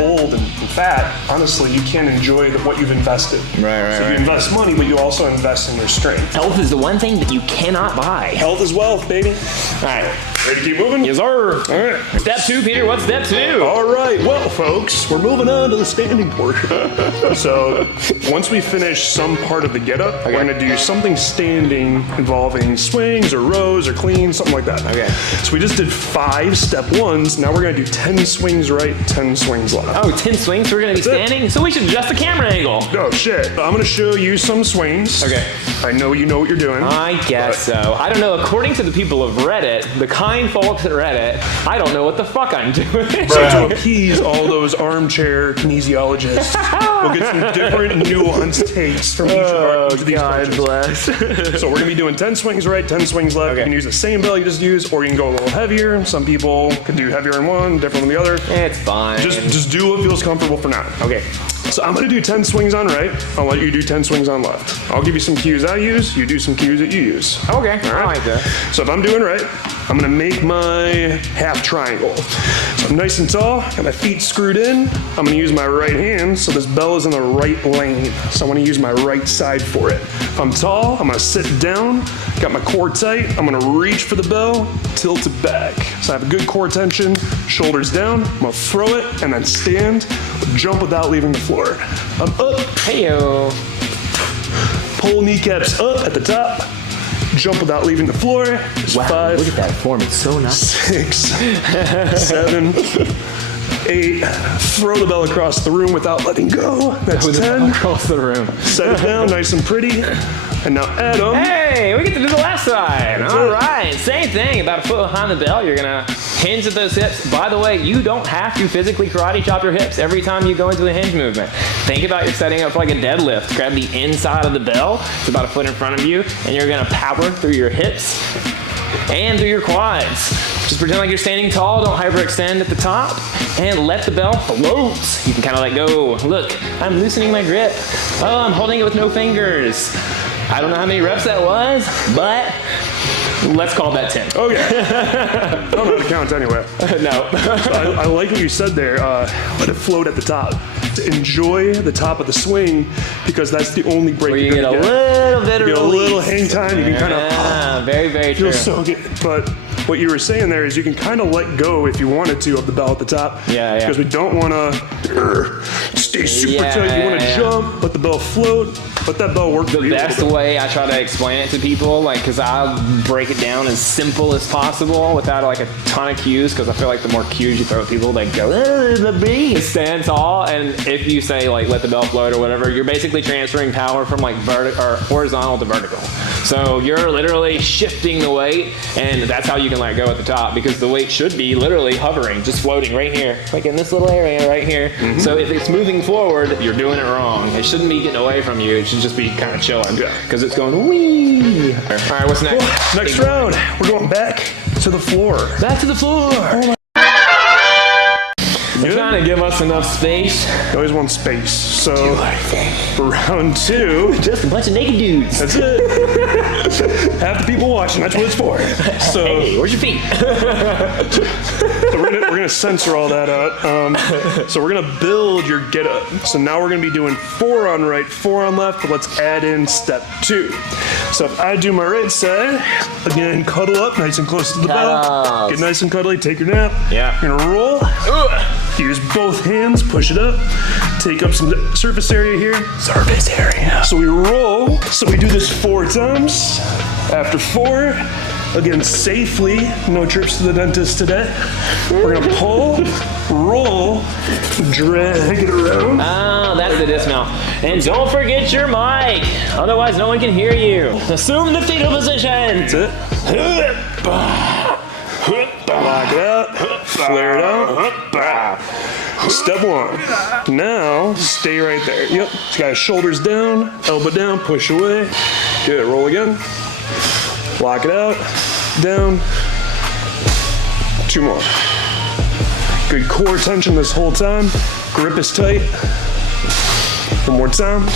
old and fat, honestly, you can't enjoy what you've invested. Right. So you invest money, but you also invest in your strength. Health is the one thing that you cannot buy. Health is wealth, baby. All right. Ready to keep moving? Yes, sir. All right. Step 2, Peter. What's step 2? All right. Well, folks, we're moving on to the standing portion. So once we finish some part of the getup, we're going to do something standing involving swings or rows or cleans, something like that. Okay. So we just did 5 step 1s. Now we're going to do 10 swings right, 10 swings left. Oh, 10 swings? We're going to be standing? So we should adjust the camera angle. Oh, shit. I'm going to show you some swings. Okay. I know you know what you're doing. I guess so. I don't know. According to the people of Reddit, the kind folks at Reddit, I don't know what the fuck I'm doing. So to appease all those armchair kinesiologists, we'll get some different nuanced takes from each of these coaches. Bless. So we're going to be doing 10 swings right, 10 swings left. You can use the same bell you just used, or you can go a little heavier. Some people can do heavier in one, different than the other. It's fine. Just do what feels comfortable for now. Okay. So I'm going to do 10 swings on right. I'll let you do 10 swings on left. I'll give you some cues I use. You do some cues that you use. Okay. All right. I like that. So if I'm doing right, I'm going to make my half triangle. So I'm nice and tall. Got my feet screwed in. I'm going to use my right hand so this bell is in the right lane. So I want to use my right side for it. If I'm tall, I'm going to sit down. Got my core tight. I'm going to reach for the bell, tilt it back. So I have a good core tension, shoulders down. I'm going to throw it and then stand, jump without leaving the floor. I'm up. Hey-yo. Pull kneecaps up at the top. Jump without leaving the floor. There's Wow, 5. look at that form. It's so nice. 6, 7, 8. Throw the bell across the room without letting go. That's 10. Across the room. Set it down nice and pretty. And now Adam. Hey, we get to do the left side. All right. Same thing. About a foot behind the bell. You're going to hinge at those hips. By the way, you don't have to physically karate chop your hips every time you go into a hinge movement. Think about you're setting up like a deadlift. Grab the inside of the bell. It's about a foot in front of you. And you're going to power through your hips and through your quads. Just pretend like you're standing tall. Don't hyperextend at the top. And let the bell float. You can kind of let go. Look, I'm loosening my grip. Oh, I'm holding it with no fingers. I don't know how many reps that was, but let's call that 10. Okay. I don't know how to count anyway. No. I like what you said there. Let it float at the top. To enjoy the top of the swing because that's the only break Where you you're get a gonna little bit of You get a release. little hang time. You can kind of very, very true. feels so good. But what you were saying there is you can kind of let go if you wanted to of the bell at the top. Yeah. Because we don't want to stay super tight. You want to jump, let the bell float, let that bell work for you. The best way I try to explain it to people, like, because I break it down as simple as possible without like a ton of cues, because I feel like the more cues you throw at people, they go, the beat. Stand tall, and if you say like let the bell float or whatever, you're basically transferring power from like horizontal to vertical. So you're literally shifting the weight, and that's how you can let go at the top, because the weight should be literally hovering, just floating right here, like in this little area right here. Mm-hmm. So if it's moving forward, you're doing it wrong. It shouldn't be getting away from you. It should just be kind of chilling, because it's going wee. All right, what's next? Next round, we're going back to the floor. Back to the floor. You're trying to give us enough space. You always want space. So for round 2, just a bunch of naked dudes. That's it. Half the people watching. That's what it's for. So hey, where's your feet? So we're gonna censor all that out. So we're gonna build your get up. So now we're gonna be doing 4 on right, 4 on left, but let's add in step 2. So if I do my right side, again, cuddle up nice and close to the bell. Get nice and cuddly, take your nap. Yeah. You're gonna roll. Use both hands, push it up. Take up some surface area here. Surface area. So we roll. So we do this 4 times. After 4, again, safely, no trips to the dentist today. We're gonna pull, roll, drag it around. Oh, that's the dismount. And don't forget your mic, otherwise no one can hear you. Assume the fetal position. That's it. Lock it up, flare it out. Step 1. Now, stay right there. Yep, just got his shoulders down, elbow down, push away. Good, roll again. Lock it out, down. 2 more. Good core tension this whole time. Grip is tight. 1 more time.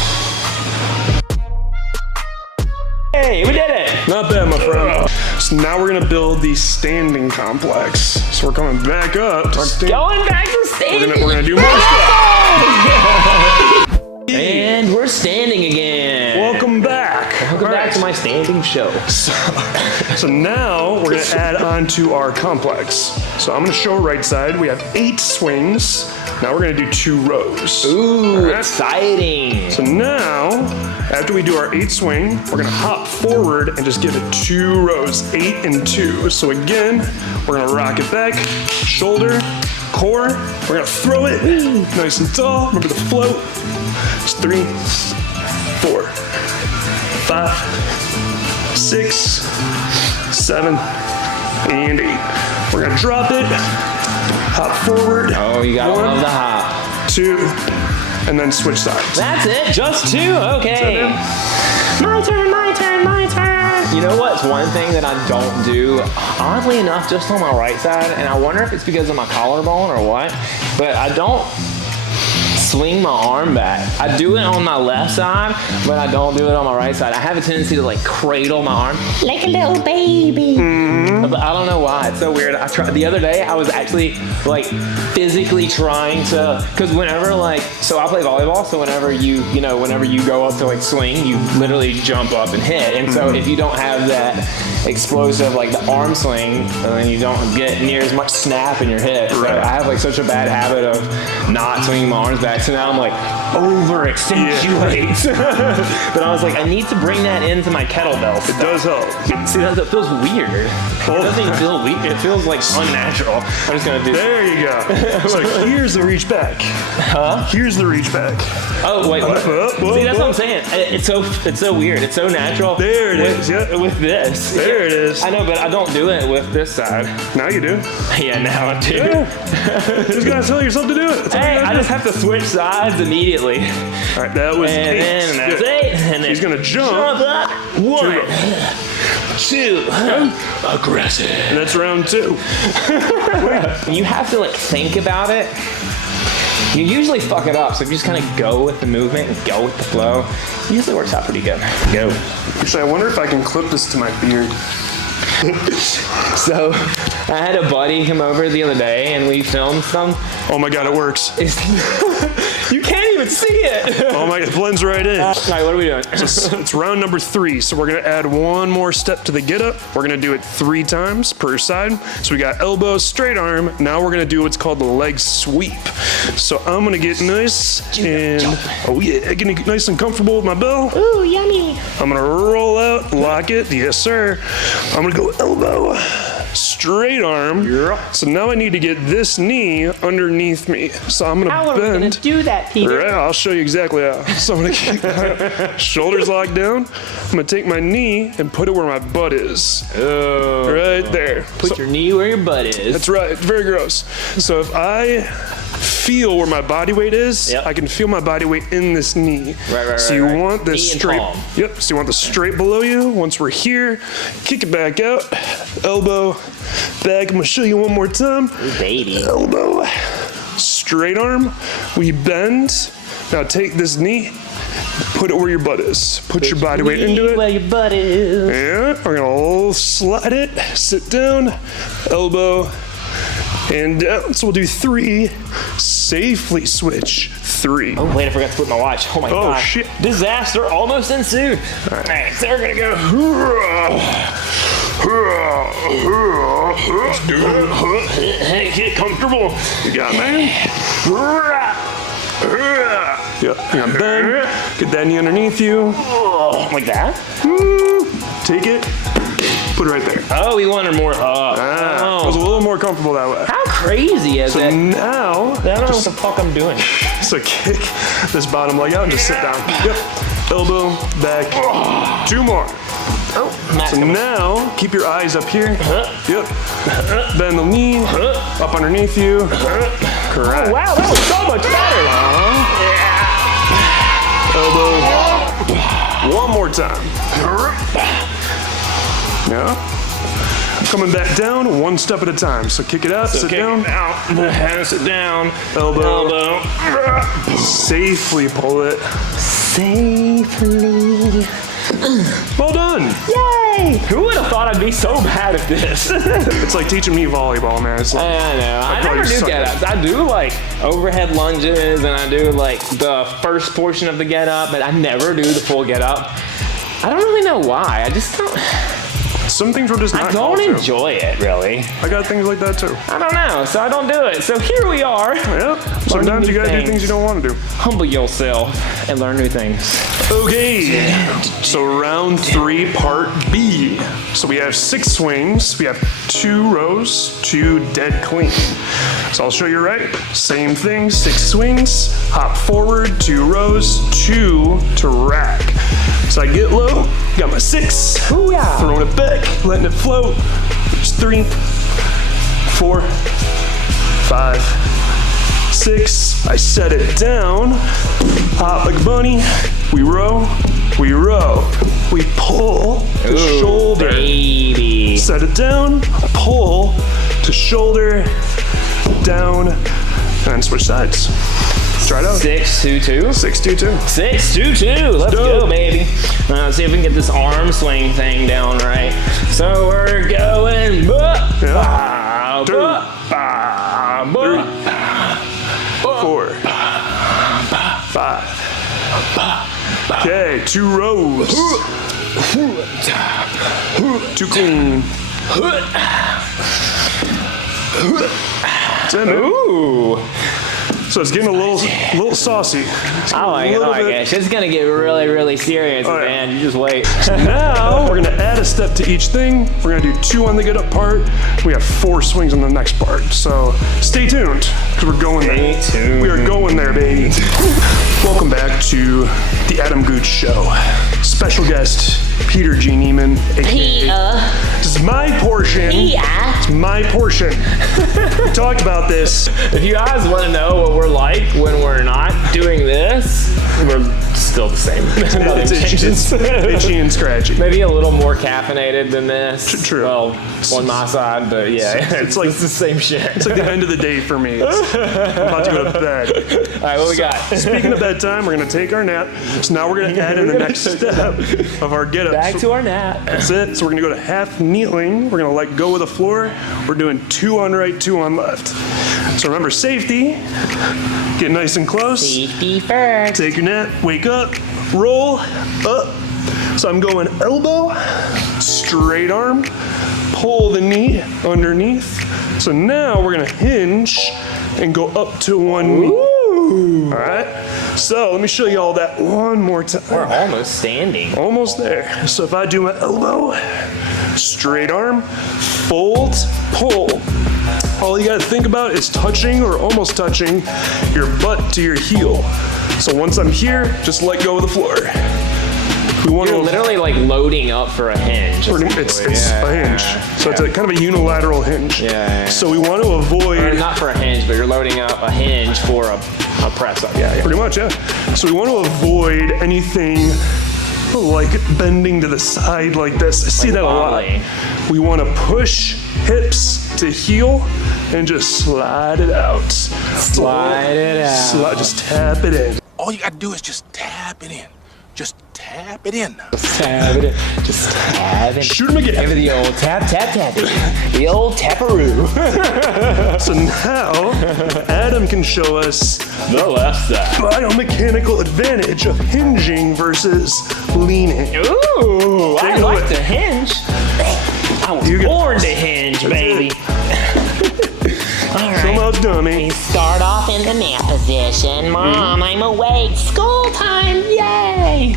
Hey, we did it. Not bad, my friend. So now we're gonna build the standing complex. So we're coming back up to Going back to standing. We're gonna do more stuff. And we're standing again. Welcome back. Welcome back to my standing show. So now we're gonna add on to our complex. So I'm gonna show right side. We have 8 swings. Now we're gonna do 2 rows. Ooh, exciting. So now, after we do our 8 swing, we're gonna hop forward and just give it 2 rows, 8 and 2. So again, we're gonna rock it back, shoulder, core. We're gonna throw it nice and tall. Remember the float. It's 3, 4, 5, 6, 7, and 8. We're gonna drop it, hop forward. Oh, you gotta 1, love the hop. 2, and then switch sides. That's it, just 2, okay. My turn, my turn, my turn. You know what's one thing that I don't do, oddly enough, just on my right side, and I wonder if it's because of my collarbone or what, but I don't swing my arm back. I do it on my left side, but I don't do it on my right side. I have a tendency to like cradle my arm like a little baby. But I don't know why. It's so weird. I tried the other day. I was actually like physically trying to, because whenever like, so I play volleyball. So whenever you go up to like swing, you literally jump up and hit. And so if you don't have that explosive like the arm swing, then you don't get near as much snap in your hip. So I have like such a bad habit of not swinging my arms back. So now I'm like over accentuate. But I was like, I need to bring that into my kettlebell stuff. It does help. See, that feels weird. It doesn't even feel weird. It feels like unnatural. I'm just gonna do. There you go. So here's the reach back. Huh? Here's the reach back. Oh wait. What? See, that's what I'm saying. It's so weird. It's so natural. There it is. Yeah. With this. There it is. I know, but I don't do it with this side. Now you do. Yeah, now I do. Yeah. You just gotta tell yourself to do it. Hey, I just have to switch sides immediately. All right, that was 8. And that's 8. And then he's gonna jump. Up. 1, 2. Aggressive. And that's round 2. You have to like think about it. You usually fuck it up, so if you just kind of go with the movement and go with the flow, it usually works out pretty good. Go. Actually, I wonder if I can clip this to my beard. So, I had a buddy come over the other day and we filmed some. Oh my god, it works. You can't even see it. Oh my god, it blends right in. All right, what are we doing? So it's round number 3, so we're gonna add one more step to the get up. We're gonna do it 3 times per side. So we got elbow, straight arm. Now we're gonna do what's called the leg sweep. So I'm gonna get nice and, oh yeah, getting nice and comfortable with my bell. Ooh, yummy. I'm gonna roll out, lock it, yes sir. I'm gonna go elbow, straight arm. So now I need to get this knee underneath me. So I'm gonna How are bend. we gonna do that, Peter? Right, I'll show you exactly how. So I'm gonna keep my shoulders locked down. I'm gonna take my knee and put it where my butt is. Oh. Right there. Put your knee where your butt is. That's right, it's very gross. So if I feel where my body weight is, I can feel my body weight in this knee. Right. So you want this knee and straight. palm. Yep. So you want the straight below you. Once we're here, kick it back out. Elbow back. I'm gonna show you one more time. Ooh, baby. Elbow. Straight arm. We bend. Now take this knee. Put it where your butt is. Put your body weight into it. Where your butt is. Yeah. We're gonna slide it. Sit down. Elbow. And down. So we'll do 3. Safely switch. 3. Oh, wait, I forgot to put my watch. Oh my god. Oh, shit. Disaster almost ensued. All right, so we're gonna go. Let's do it. Hey, get comfortable. You got it, man. Yep. Now bend. Get that knee underneath you. Like that? Take it. Put it right there. Oh, we wanted more up. I was a little more comfortable that way. How crazy is So it? now, I don't know what the fuck I'm doing. so kick this bottom leg out and just sit down. Yep. Elbow, back. 2 more. Oh, So now, keep your eyes up here. Yep. Bend the knee. Up underneath you. Correct. Oh, wow, that was so much better. Elbow. One more time. Yeah. Coming back down, 1 step at a time. So kick it out, sit down. Sit down. Elbow. Safely pull it. Safely. Well done. Yay! Yay! Who would have thought I'd be so bad at this? It's like teaching me volleyball, man. It's like, I know. I never do get-ups. I do like overhead lunges and I do like the first portion of the get-up, but I never do the full get-up. I don't really know why. I just don't. Some things we're just not I don't called to. enjoy it, really. I got things like that too. I don't know, so I don't do it. So here we are. Yep. Sometimes you gotta do things you don't want to do. Humble yourself and learn new things. Okay. So round 3, part B. So we have 6 swings. We have 2 rows, 2 dead clean. So I'll show you right. Same thing, 6 swings, hop forward, 2 rows, 2 to rack. So I get low, got my 6, Hoo-yah. throwing it back, letting it float. There's 3, 4, 5, 6. I set it down, hop like a bunny. We row, we pull to shoulder. Baby. Set it down, pull to shoulder, down, and switch sides. Try it out. 6-2-2. 6-2-2. 6-2-2. Let's go. go, baby. Let's see if we can get this arm swing thing down right. So we're going. Yeah. 2, 3, 4, 5. Okay, 2 rows. 2 clean. That's it, man. Ooh. So it's getting a little saucy. I like it. It's gonna get really, really serious, right. man. You just wait. Now we're gonna add a step to each thing. We're gonna do 2 on the get up part. We have 4 swings on the next part. So stay tuned, because we're going there. Stay tuned. We are going there, baby. Welcome back to the Adam Gooch Show. Special guest, Peter G. Nieman, aka. This is my portion. It's my portion. We talked about this. If you guys want to know what we're like when we're not doing this, we're still the same. It's itchy and scratchy. Maybe a little more caffeinated than this. True. Well, on my side, but yeah, it's like the same shit. It's like the end of the day for me. I'm about to go to bed. All right, what we got? Speaking of bedtime, we're gonna take our nap. So now we're gonna add in the next step of our get up. Back to our nap. That's it. So we're gonna go to half kneeling. We're gonna let go of the floor. We're doing 2 on right, 2 on left. So remember safety. Get nice and close. Safety first. Take your nap. Wake up. Roll up. So I'm going elbow, straight arm, pull the knee underneath. So now we're gonna hinge and go up to 1 knee. All right. So let me show you all that one more time. We're almost standing. Almost there. So if I do my elbow, straight arm, fold, pull. All you gotta think about is touching or almost touching your butt to your heel. So once I'm here, just let go of the floor. We want You're to literally like loading up for a hinge. It's a hinge. So it's a kind of a unilateral hinge. Yeah. So we want to avoid. Or not for a hinge, but you're loading up a hinge for a press up. Yeah. Pretty much, yeah. So we want to avoid anything like bending to the side like this. I see that a lot. We want to push hips to heel and just slide it out. Slide it out. Just tap it in. All you gotta do is just tap it in. Just tap it in. Just tap it in. Just tap it. Shoot him again. Give it the old tap, tap, tap. The old taparoo. So now Adam can show us The left side. biomechanical advantage of hinging versus leaning. Ooh, I it like away. to hinge. I was born to hinge, baby. All Come right. out, dummy. Start off in the nap position. Mom, I'm awake. School time. Yay!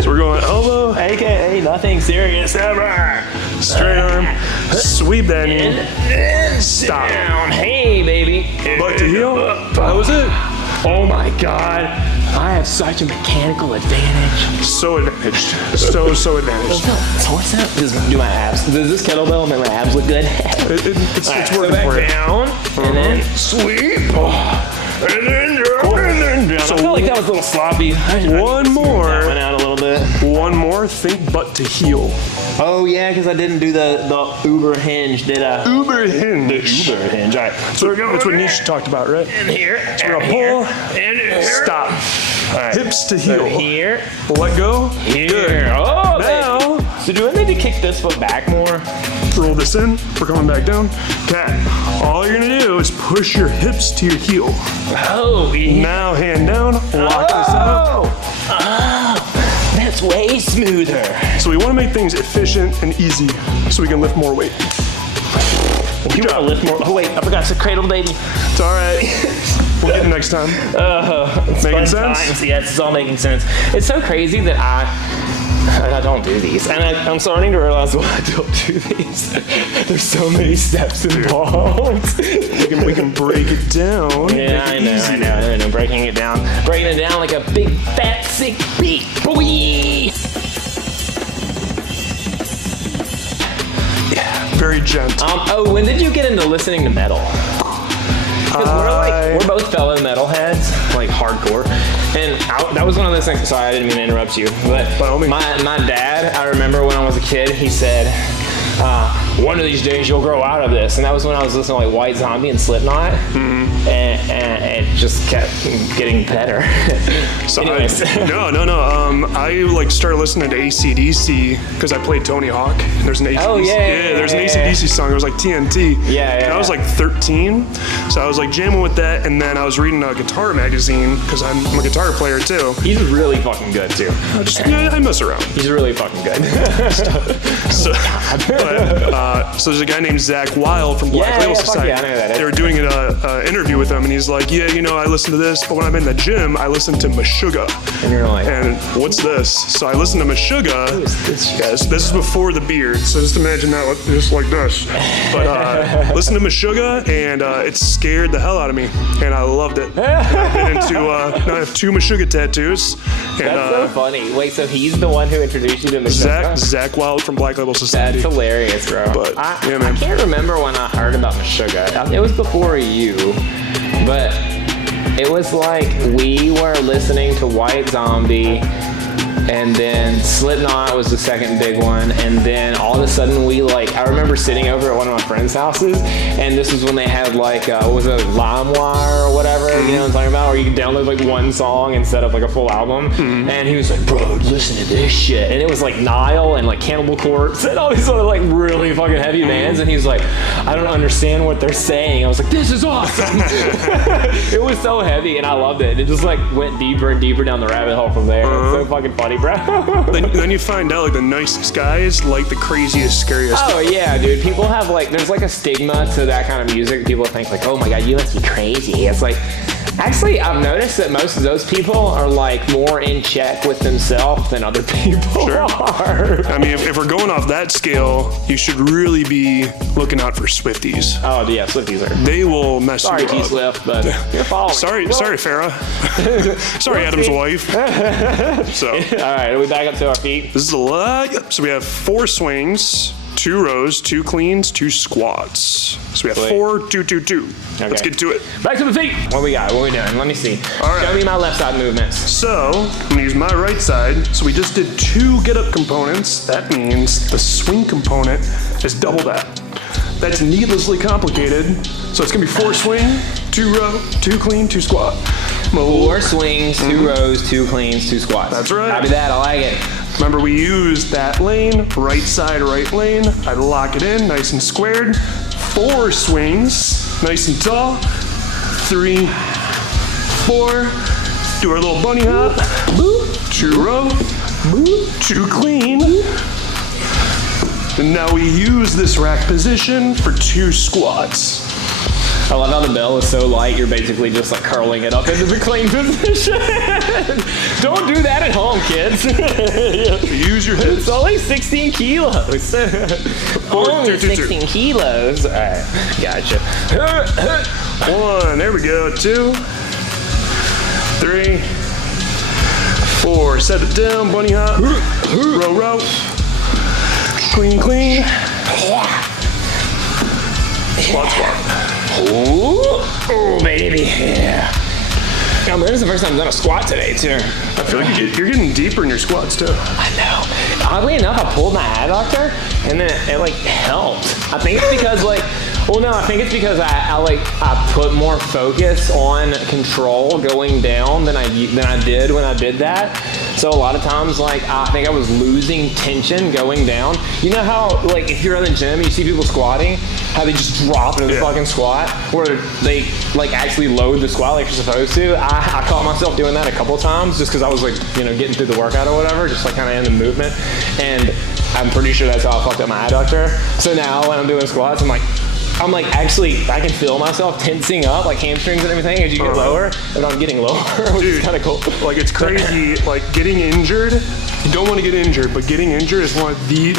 So we're going elbow, AKA nothing serious ever. straight arm, sweep that knee, And stop. down. Hey, baby. Butt to heel. That was it. Oh my God. I have such a mechanical advantage. So advantaged. So advantaged. What's up? Just do my abs. Does this kettlebell make my abs look good? It's Alright, working go for back you. down, and then sweep. And then down, and then down. So I feel like that was a little sloppy. One more. That went out a little bit. One more. Think butt to heel. Oh yeah, because I didn't do the Uber hinge, did I? Uber hinge. Uber hinge. All right. So that's what Nish talked about, right? And here. So we're gonna pull. And here. Stop. All right. Hips to So heel. here. Let go. Here. Good. Oh, Now So do I need to kick this foot back more? Roll this in. We're coming back down. Okay. All you're gonna do is push your hips to your heel. Oh, yeah. Now hand down. Lock this up. Oh, that's way smoother. So we want to make things efficient and easy, so we can lift more weight. You want to lift more? Oh wait, I forgot to cradle, baby. It's all right. We'll get it next time. Making sense? Times. Yes, it's all making sense. It's so crazy that I don't do these, and I'm starting to realize why I don't do these. There's so many steps involved. We can break it down. Yeah, I know. Breaking it down like a big fat sick beat, boy. Very gentle. When did you get into listening to metal? Because we're both fellow metalheads, like hardcore. And that was one of those things. Sorry, I didn't mean to interrupt you. But my dad, I remember when I was a kid, he said, one of these days you'll grow out of this. And that was when I was listening to like White Zombie and Slipknot. Mm-hmm. And it just kept getting better. So anyways. I like started listening to AC/DC because I played Tony Hawk. There's an AC/DC. Oh, There's an AC/DC song. It was like TNT. And I was like 13. So I was like jamming with that. And then I was reading a guitar magazine because I'm a guitar player too. He's really fucking good too. I mess around. He's really fucking good. So there's a guy named Zach Wild from Black Label Society. I know that. They were doing an interview with him, and he's like, "Yeah, I listen to this, but when I'm in the gym, I listen to Meshuggah." And you're like, "And what's this?" So I listened to Meshuggah. Yes, this is before the beard, so just imagine that, just like this. But listen to Meshuggah, and it scared the hell out of me, and I loved it. I've been into now I have 2 Meshuggah tattoos. And, that's so funny. Wait, so he's the one who introduced you to Meshuggah? Zach Wild from Black Label Society. That's hilarious, bro. But, I can't remember when I heard about Meshuggah. It was before you, but it was like we were listening to White Zombie, and then Slipknot was the second big one, and then all of a sudden I remember sitting over at one of my friends' houses, and this was when they had like, what was it, LimeWire or whatever, you know what I'm talking about, where you could download like one song instead of like a full album, and he was like, bro, listen to this shit, and it was like Nile and like Cannibal Corpse and all these other like really fucking heavy bands, and he was like, I don't understand what they're saying. I was like, this is awesome. It was so heavy, and I loved it. It just like went deeper and deeper down the rabbit hole from there. It's so fucking funny, bro. then you find out like the nicest guys like the craziest, scariest. Oh yeah, dude. People have like, there's like a stigma to that kind of music. People think like, oh my god, you must be crazy. It's like, actually, I've noticed that most of those people are like more in check with themselves than other people are. I mean, if we're going off that scale, you should really be looking out for Swifties. Oh yeah, Swifties are. They will mess you up. Sorry, T-Swift, but you're following. Sorry, Farrah. Sorry, Adam's wife. So. All right, are we back up to our feet? This is a lot. So we have 4 swings, 2 rows, 2 cleans, 2 squats. So we have 4, 2, 2, 2. Okay. Let's get to it. Back to the feet. What we got? What we doing? Let me see. All right. Show me my left side movements. So I'm gonna use my right side. So we just did 2 get-up components. That means the swing component is double that. That's needlessly complicated. So it's gonna be 4 swing, 2 row, 2 clean, 2 squat. 4 swings, 2 rows, 2 cleans, 2 squats. That's right. Copy that. I like it. Remember, we used that lane, right side, right lane. I lock it in, nice and squared. 4 swings, nice and tall. 3, 4. Do our little bunny hop. 2 row, 2 clean. And now we use this rack position for 2 squats. I love how the bell is so light, you're basically just like curling it up into the clean position. Don't do that at home, kids. Use your hips. It's only 16 kilos. Only 16 kilos. All right, gotcha. 1, there we go. 2, 3, 4. Set it down, bunny hop. Row, row. Clean, clean. Squat, squat. Oh, baby. Yeah. Oh, man, this is the first time I've done a squat today, too. I feel like you're getting deeper in your squats, too. I know. Oddly enough, I pulled my adductor, and then it like, helped. I think it's because, like, well, no, I think it's because I put more focus on control going down than I did when I did that. So a lot of times, like, I think I was losing tension going down. You know how, like, if you're in the gym, you see people squatting, how they just drop into the fucking squat, where they, like, actually load the squat like you're supposed to. I caught myself doing that a couple times just because I was, like, you know, getting through the workout or whatever, just, like, kind of in the movement. And I'm pretty sure that's how I fucked up my adductor. So now when I'm doing squats, I'm like actually, I can feel myself tensing up, like hamstrings and everything as you get lower, and I'm getting lower, which is kind of cool. Like, it's crazy, like, getting injured, you don't want to get injured, but getting injured is one of the,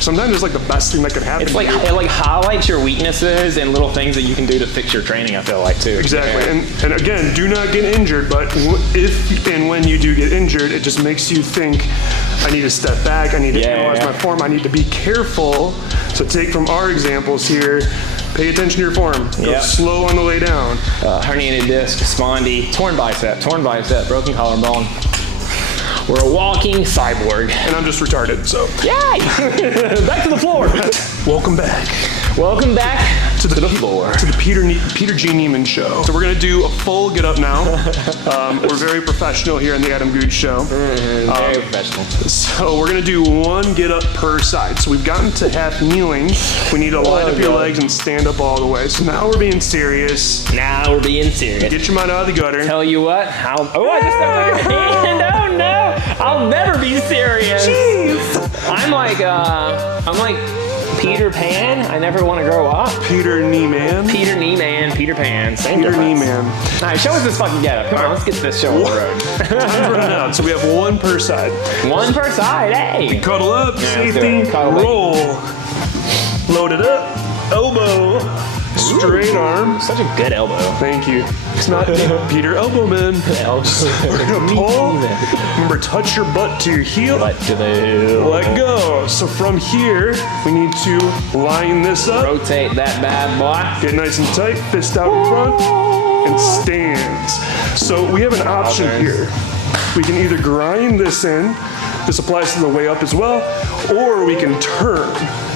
sometimes it's like the best thing that could happen. It's like, it like highlights your weaknesses and little things that you can do to fix your training, I feel like, too. Exactly, Yeah. and again, do not get injured, but if and when you do get injured, it just makes you think, I need to step back, I need to analyze my form, I need to be careful. So take from our examples here, pay attention to your form. Go slow on the way down. Herniated disc, spondy, torn bicep, broken collarbone. We're a walking cyborg. And I'm just retarded, so. Yay! Back to the floor. Welcome back. Welcome back to the floor. To the Peter G. Nieman show. So we're gonna do a full get up now. We're very professional here on the Adam Gooch show. Very professional. So we're gonna do one get up per side. So we've gotten to half kneeling. We need to line up your legs and stand up all the way. So now we're being serious. Now we're being serious. Get your mind out of the gutter. Tell you what, I just stepped on your hand. Oh no, I'll never be serious. Jeez. I'm like Peter Pan. I never want to grow up. Peter Nieman. Peter Nieman, Peter Pan. Same Peter difference. Nieman. All right, show us this fucking getup. Come on, let's get this show on the road. Time's running out, so we have one per side. One per side, hey. Cuddle up, let's do safety, it. Cuddle roll. Load it up, elbow, straight arm. Such a good elbow. Thank you. It's not Peter Elbowman. We're gonna pull. Remember, touch your butt to your heel. Butt to the heel. Let go. So from here, we need to line this up. Rotate that bad boy. Get nice and tight, fist out in front, and stands. So we have an option here. We can either grind this in. This applies to the way up as well, or we can turn.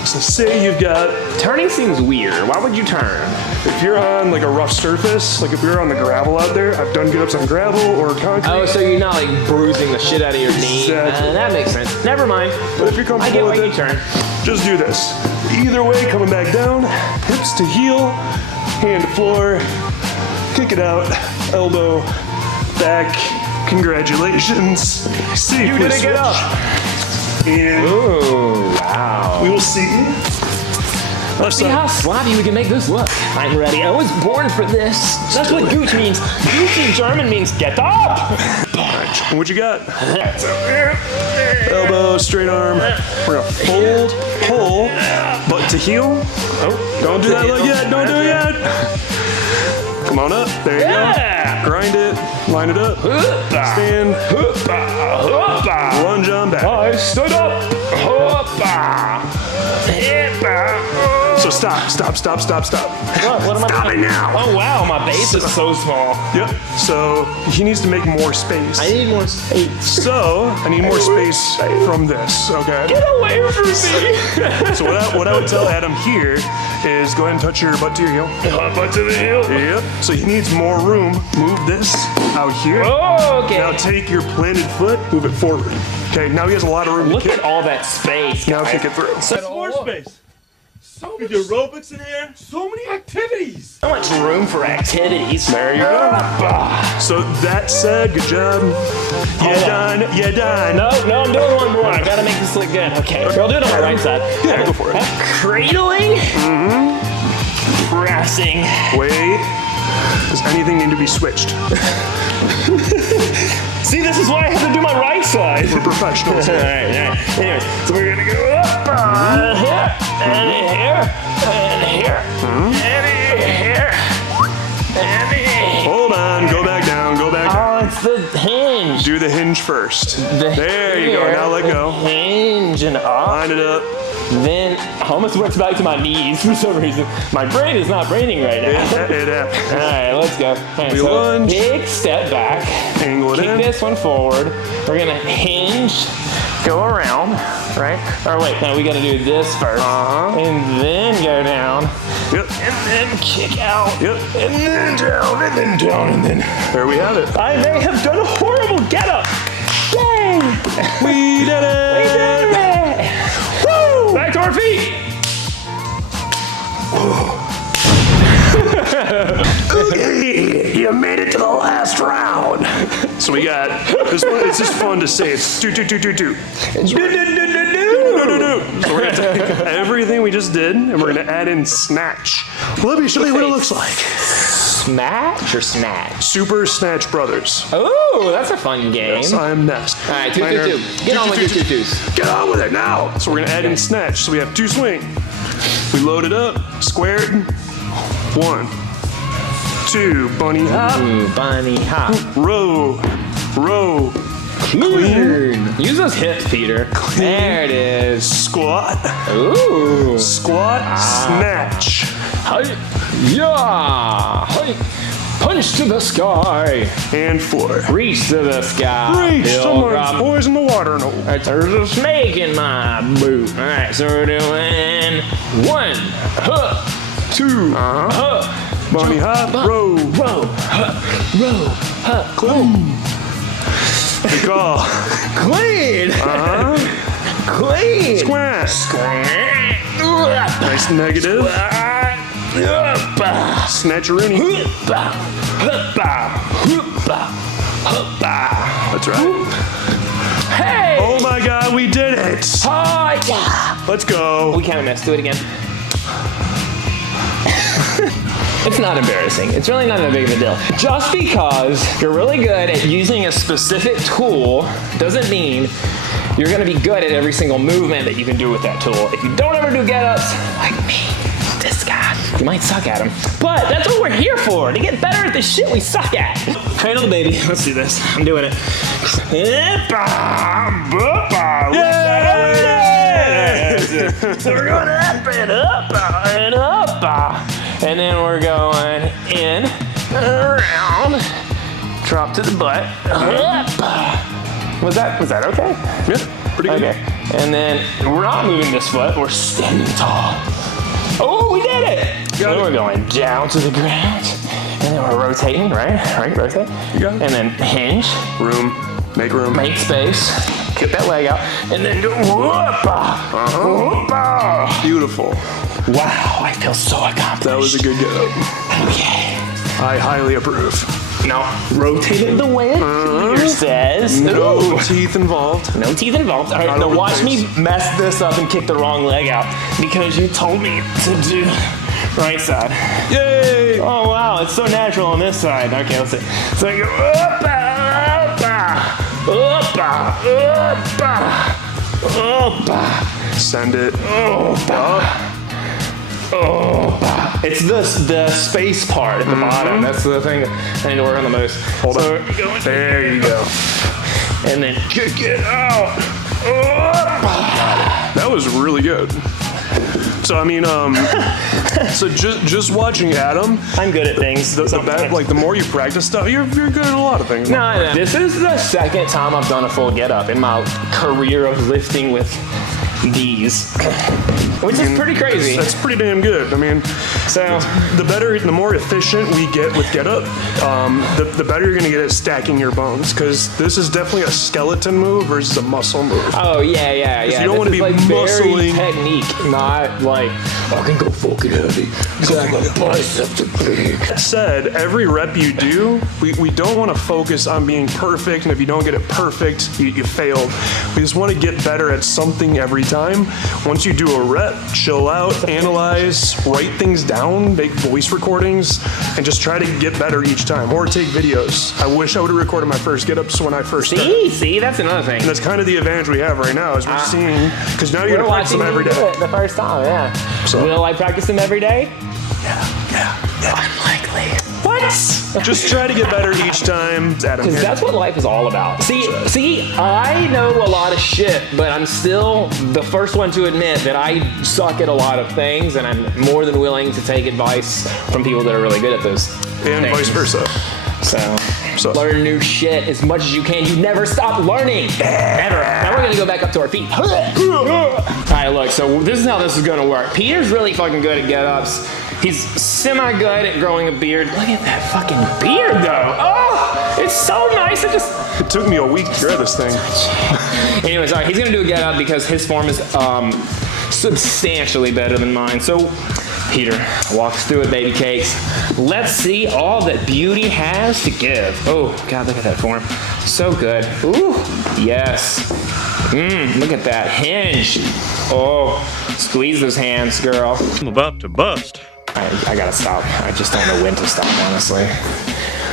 So say you've got... Turning seems weird. Why would you turn? If you're on like a rough surface, like if you're on the gravel out there, I've done get-ups on gravel or concrete. Oh, so you're not like bruising the shit out of your knee. Exactly. That makes sense. Never mind. But if you're comfortable I get with why it, you turn. just do this. Either way, coming back down, hips to heel, hand to floor, kick it out, elbow, back. Congratulations. Safely You didn't get up. And Ooh, wow. we will see. Let's see how sloppy we can make this look. I'm ready. I was born for this. That's what Gooch means. Gooch in German means get up. What you got? Elbow, straight arm. We're gonna fold, pull, butt to heel. Oh, don't do that leg yet. Don't do it yet. Come on up. There you go. Grind it. Line it up. Stand. Lunge on back. I stood up. So stop. What am I Stop doing? it now. Oh wow, my base is so small. Yep. So he needs to make more space. I need more space. So I need more space from this. Okay. Get away from me. So what I would tell Adam here is go ahead and touch your butt to your heel. Butt to the heel. Yep. So he needs more room. Move this out here. Oh, okay. Now take your planted foot, move it forward. Okay. Now he has a lot of room Look to kick. at all that space. Now guys. kick it through. More space. So much aerobics in here. So many activities. So much room for activities. There you go. So that said, good job. You're done. No, I'm doing one more. I gotta make this look good. Okay, I'll do it on my right side. Yeah, go for it. Cradling. Pressing. Wait. Does anything need to be switched? See, this is why I have to do my right side. We're professionals All here. right. Anyway, so we're gonna go up here, and here, and here, and here, and here. Hold on. Go back down. Go back down. Oh, it's the hinge. Do the hinge first. There you go. Now let go. Hinge and up. Line it up. Then I almost went back to my knees for some reason. My brain is not braining right now. It happened. All right, let's go. All right, We so lunge. big step back. Angle it Kick in. this one forward. We're gonna hinge, go around, right? Or wait, no, we gotta do this first, and then go down, Yep. and then kick out, Yep. and then down, and then down, and then. There we have it. I may have done a horrible getup. Yay! We did it! We did it! Woo! Back to our feet! You made it to the last round. So we got this one. It's just fun to say. It's do. So we're gonna take everything we just did, and we're gonna add in Snatch. Let me show you what it looks like. Smash or Snatch? Super Snatch Brothers. Oh, that's a fun game. Yes, I'm next. All right, two. Get on with your tutus. Get on with it now. So we're gonna add in Snatch. So we have 2 swing. We load it up, squared. 1, 2, bunny hop. Ooh, bunny hop. Row. Clean. Use those hips, Peter. Clean. There it is. Squat. Ooh. Squat. Snatch. Yeah. Punch to the sky. And 4. Reach to the sky. Reach. Someone's boys in the water. No. There's a snake in my boot. All right, so we're doing 1, 2, Bunny hop. Row. Clean. Good call. Clean. Clean. Squat. Nice negative. Snatcheroony. That's right. Hey. Oh my God, we did it. Oh, yeah. Let's go. We kind of missed. Do it again. It's not embarrassing. It's really not that big of a deal. Just because you're really good at using a specific tool doesn't mean you're gonna be good at every single movement that you can do with that tool. If you don't ever do get-ups, like me, this guy, you might suck at them. But that's what we're here for, to get better at the shit we suck at. Cradle the baby. Let's do this. I'm doing it. So we're going up and up and up. And then we're going in, around, drop to the butt, up. Was that okay? Yeah, pretty good. Okay. And then we're not moving this foot, we're standing tall. Oh, we did it! So we're going down to the ground, and then we're rotating, right? Rotate. You got it. And then hinge. Room. Make room. Make space. Get that leg out, and then do whoop-a. Beautiful. Wow, I feel so accomplished. That was a good get-up. Okay. I highly approve. Now, rotate it the way Peter says. No Ooh. teeth involved. No teeth involved. All right, Not now open watch me face. mess this up and kick the wrong leg out because you told me to do right side. Yay! Oh, wow, it's so natural on this side. Okay, let's see. So you go up, Send it. It's the space part at the bottom. That's the thing that I need to work on the most. Hold so on. There you go. And then kick it out. That was really good. So I mean, so just watching Adam, I'm good at things. the more you practice stuff, you're good at a lot of things. No. This is the second time I've done a full get-up in my career of lifting with these, which is pretty crazy. That's pretty damn good. I mean, So the more efficient we get with get up, the better you're gonna get at stacking your bones. Because this is definitely a skeleton move versus a muscle move. oh yeah. You don't want to be like muscling. very technique, not like I can go fucking heavy. Exactly. My biceps are big. That said, every rep you do, we don't want to focus on being perfect, and if you don't get it perfect, you failed. We just want to get better at something every time. Once you do a rep, chill out, analyze, write things down, make voice recordings, and just try to get better each time, or take videos. I wish I would have recorded my first get-ups when I first started. See, that's another thing. And that's kind of the advantage we have right now, is we're seeing, because now you're We're gonna practice them watching every you do day. it the first time, yeah. So- Will I practice them every day? Yeah. Unlikely. What? Just try to get better each time. Adam Because here. that's what life is all about. See, I know a lot of shit, but I'm still the first one to admit that I suck at a lot of things, and I'm more than willing to take advice from people that are really good at those And things. vice versa. So learn new shit as much as you can. You never stop learning. Ever. Now we're gonna go back up to our feet. All right, look, so this is how this is gonna work. Peter's really fucking good at get-ups. He's semi-good at growing a beard. Look at that fucking beard, though. Oh! It's so nice. It took me a week to grab this thing. Anyways, all right, he's gonna do a get up because his form is substantially better than mine. So, Peter, walk us through it, baby cakes. Let's see all that beauty has to give. Oh, God, look at that form. So good. Ooh, yes. Look at that hinge. Oh, squeeze those hands, girl. I'm about to bust. I gotta stop. I just don't know when to stop, honestly.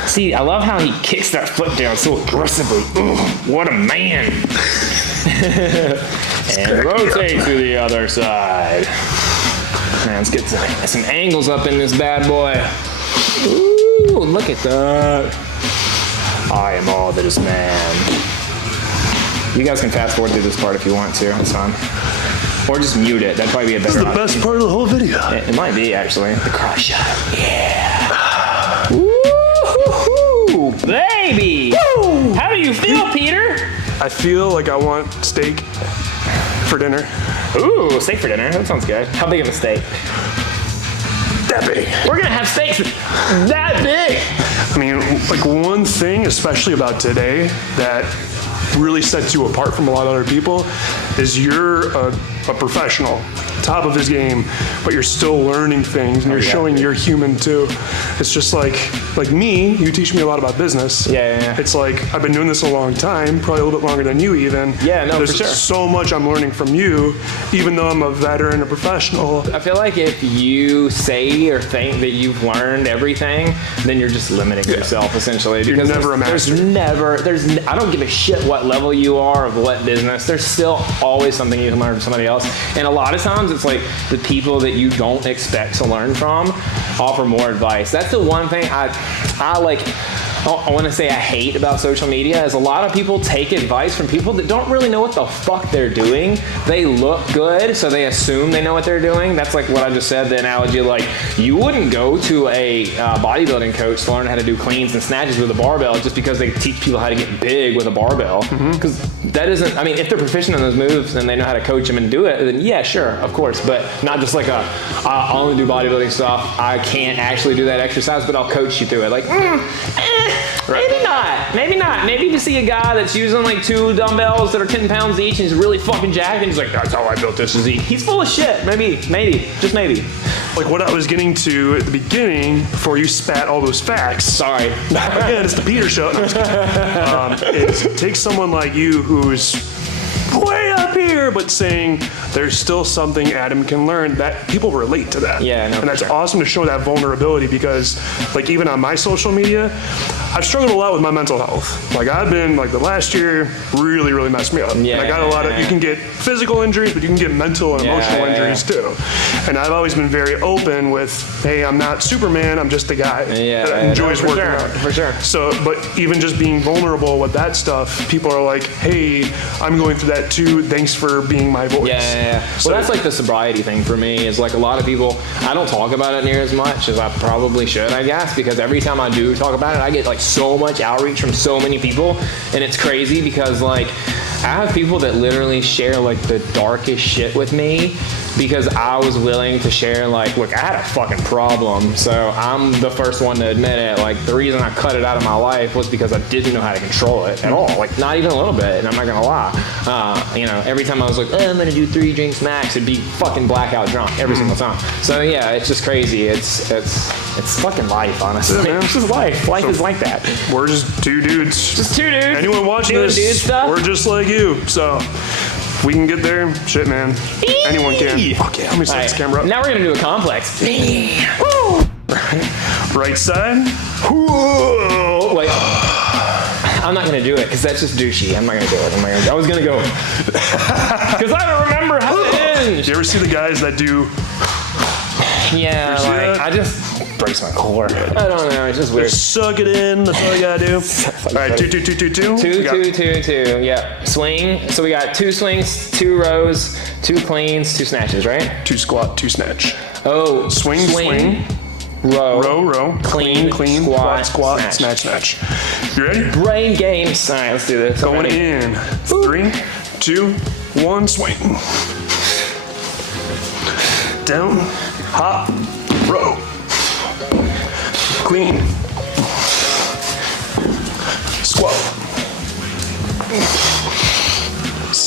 See, I love how he kicks that foot down so aggressively. Ooh, what a man. And rotate to the other side. Man, let's get some angles up in this bad boy. Ooh, look at that. I am all that is man. You guys can fast forward through this part if you want to. It's fine. Or just mute it. That'd probably be a better option. This is the best part of the whole video. It might be, actually. The cross shot. Yeah. Woo-hoo-hoo, baby. Woo. How do you feel, Peter? I feel like I want steak for dinner. Ooh, steak for dinner. That sounds good. How big of a steak? That big. We're gonna have steaks that big. I mean, like one thing, especially about today, that really sets you apart from a lot of other people is you're a professional, top of his game, but you're still learning things and you're showing you're human too. It's just like me, you teach me a lot about business. Yeah. It's like I've been doing this a long time, probably a little bit longer than you even. Yeah, no, There's for sure. so much I'm learning from you, even though I'm a veteran, a professional. I feel like if you say or think that you've learned everything, then you're just limiting yourself essentially. You're Because never a master. I don't give a shit what level you are of what business. There's still always something you can learn from somebody else. And a lot of times it's like the people that you don't expect to learn from offer more advice. That's the one thing I want to say I hate about social media is a lot of people take advice from people that don't really know what the fuck they're doing. They look good, so they assume they know what they're doing. That's like what I just said, the analogy, like you wouldn't go to a bodybuilding coach to learn how to do cleans and snatches with a barbell just because they teach people how to get big with a barbell. Because that isn't, I mean, if they're proficient in those moves and they know how to coach them and do it, then yeah, sure, of course. But not just like I only do bodybuilding stuff. I can't actually do that exercise, but I'll coach you through it. Like, maybe not. Maybe you see a guy that's using like 2 dumbbells that are 10 pounds each and he's really fucking jacked and he's like, that's how I built this physique. He's full of shit. Maybe, just maybe. Like what I was getting to at the beginning before you spat all those facts. Sorry. Again, it's the Peter show. No, I'm just kidding. It takes someone like you who's way up here, but saying there's still something Adam can learn, that people relate to that. Yeah, no, and that's sure. awesome to show that vulnerability because, like, even on my social media, I've struggled a lot with my mental health. Like, I've been, like, the last year really, really messed me up. Yeah. And I got a lot of, you can get physical injuries, but you can get mental and emotional injuries too. And I've always been very open with, hey, I'm not Superman, I'm just a guy that enjoys working out. For sure. So, but even just being vulnerable with that stuff, people are like, hey, I'm going through that too, thanks for being my voice. Yeah. So, Well, that's like the sobriety thing for me is like a lot of people, I don't talk about it near as much as I probably should, I guess, because every time I do talk about it, I get like so much outreach from so many people, and it's crazy because like I have people that literally share like the darkest shit with me because I was willing to share like, look, I had a fucking problem, so I'm the first one to admit it. Like the reason I cut it out of my life was because I didn't know how to control it at all, like not even a little bit, and I'm not gonna lie. You know, every time I was like, I'm gonna do 3 drinks max, it'd be fucking blackout drunk every single time. So yeah, it's just crazy. It's fucking life, honestly. Yeah, man. It's just life. Life is like that. we're just 2 dudes. Just 2 dudes. Anyone watching doing this, dude stuff. we're just like you. So, if we can get there, shit, man. Anyone can. Okay, let me set this camera up. Now we're gonna do a complex. Woo! Right side. Wait. I'm not gonna do it because that's just douchey. I'm not gonna do it. I was gonna go because I don't remember how to hinge. You ever see the guys that do? Yeah, see like that? I just breaks my core. I don't know. It's just weird. Suck it in. That's all you gotta do. All right, 2, 2, 2, 2, 2. 2, 2, 2, 2. Yeah. Swing. So we got 2 swings, 2 rows, 2 cleans, 2 snatches, right? 2 squat, 2 snatch. Oh, Swing. Row. Clean, squat, snatch. You ready? Brain games. All right, let's do this. Going in. 3, 2, 1, swing. Down, hop, row. Clean.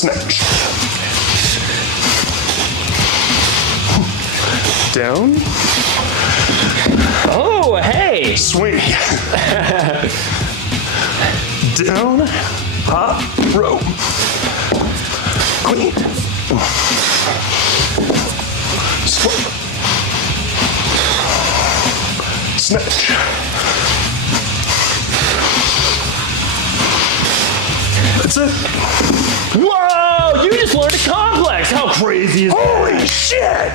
snatch. Down, Oh, hey. swing. Down, hop, row. Clean. Swing. Snatch. That's it. Whoa, you just learned a complex. How crazy is that? Holy shit!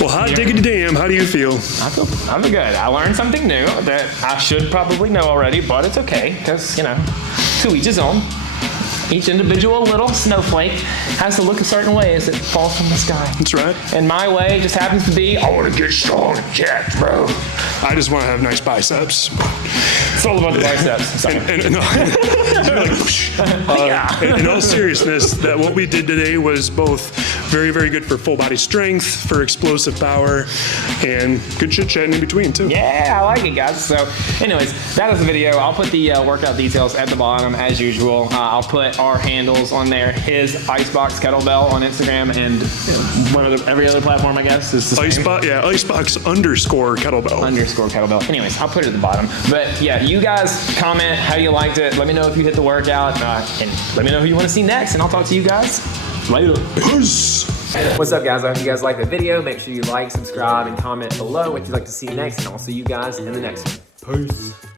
Well, hot diggity damn, how do you feel? I'm good. I learned something new that I should probably know already, but it's okay, because, you know, to each his own. Each individual little snowflake has to look a certain way as it falls from the sky. That's right. And my way just happens to be, I want to get strong and jacked, bro. I just want to have nice biceps. It's all about the biceps. Sorry. In all seriousness, that what we did today was both very, very good for full body strength, for explosive power, and good chit chatting in between too. Yeah, I like it, guys. So, anyways, that is the video. I'll put the workout details at the bottom as usual. I'll put our handles on there. His Icebox Kettlebell on Instagram and every other platform, I guess. Is the same. Icebox _ kettlebell. Underscore kettlebell. Anyways, I'll put it at the bottom. But yeah, you guys comment how you liked it. Let me know if you hit the workout, and let me know who you want to see next. And I'll talk to you guys later. Peace. What's up, guys? I hope you guys liked the video. Make sure you like, subscribe, and comment below what you'd like to see next. And I'll see you guys in the next one. Peace.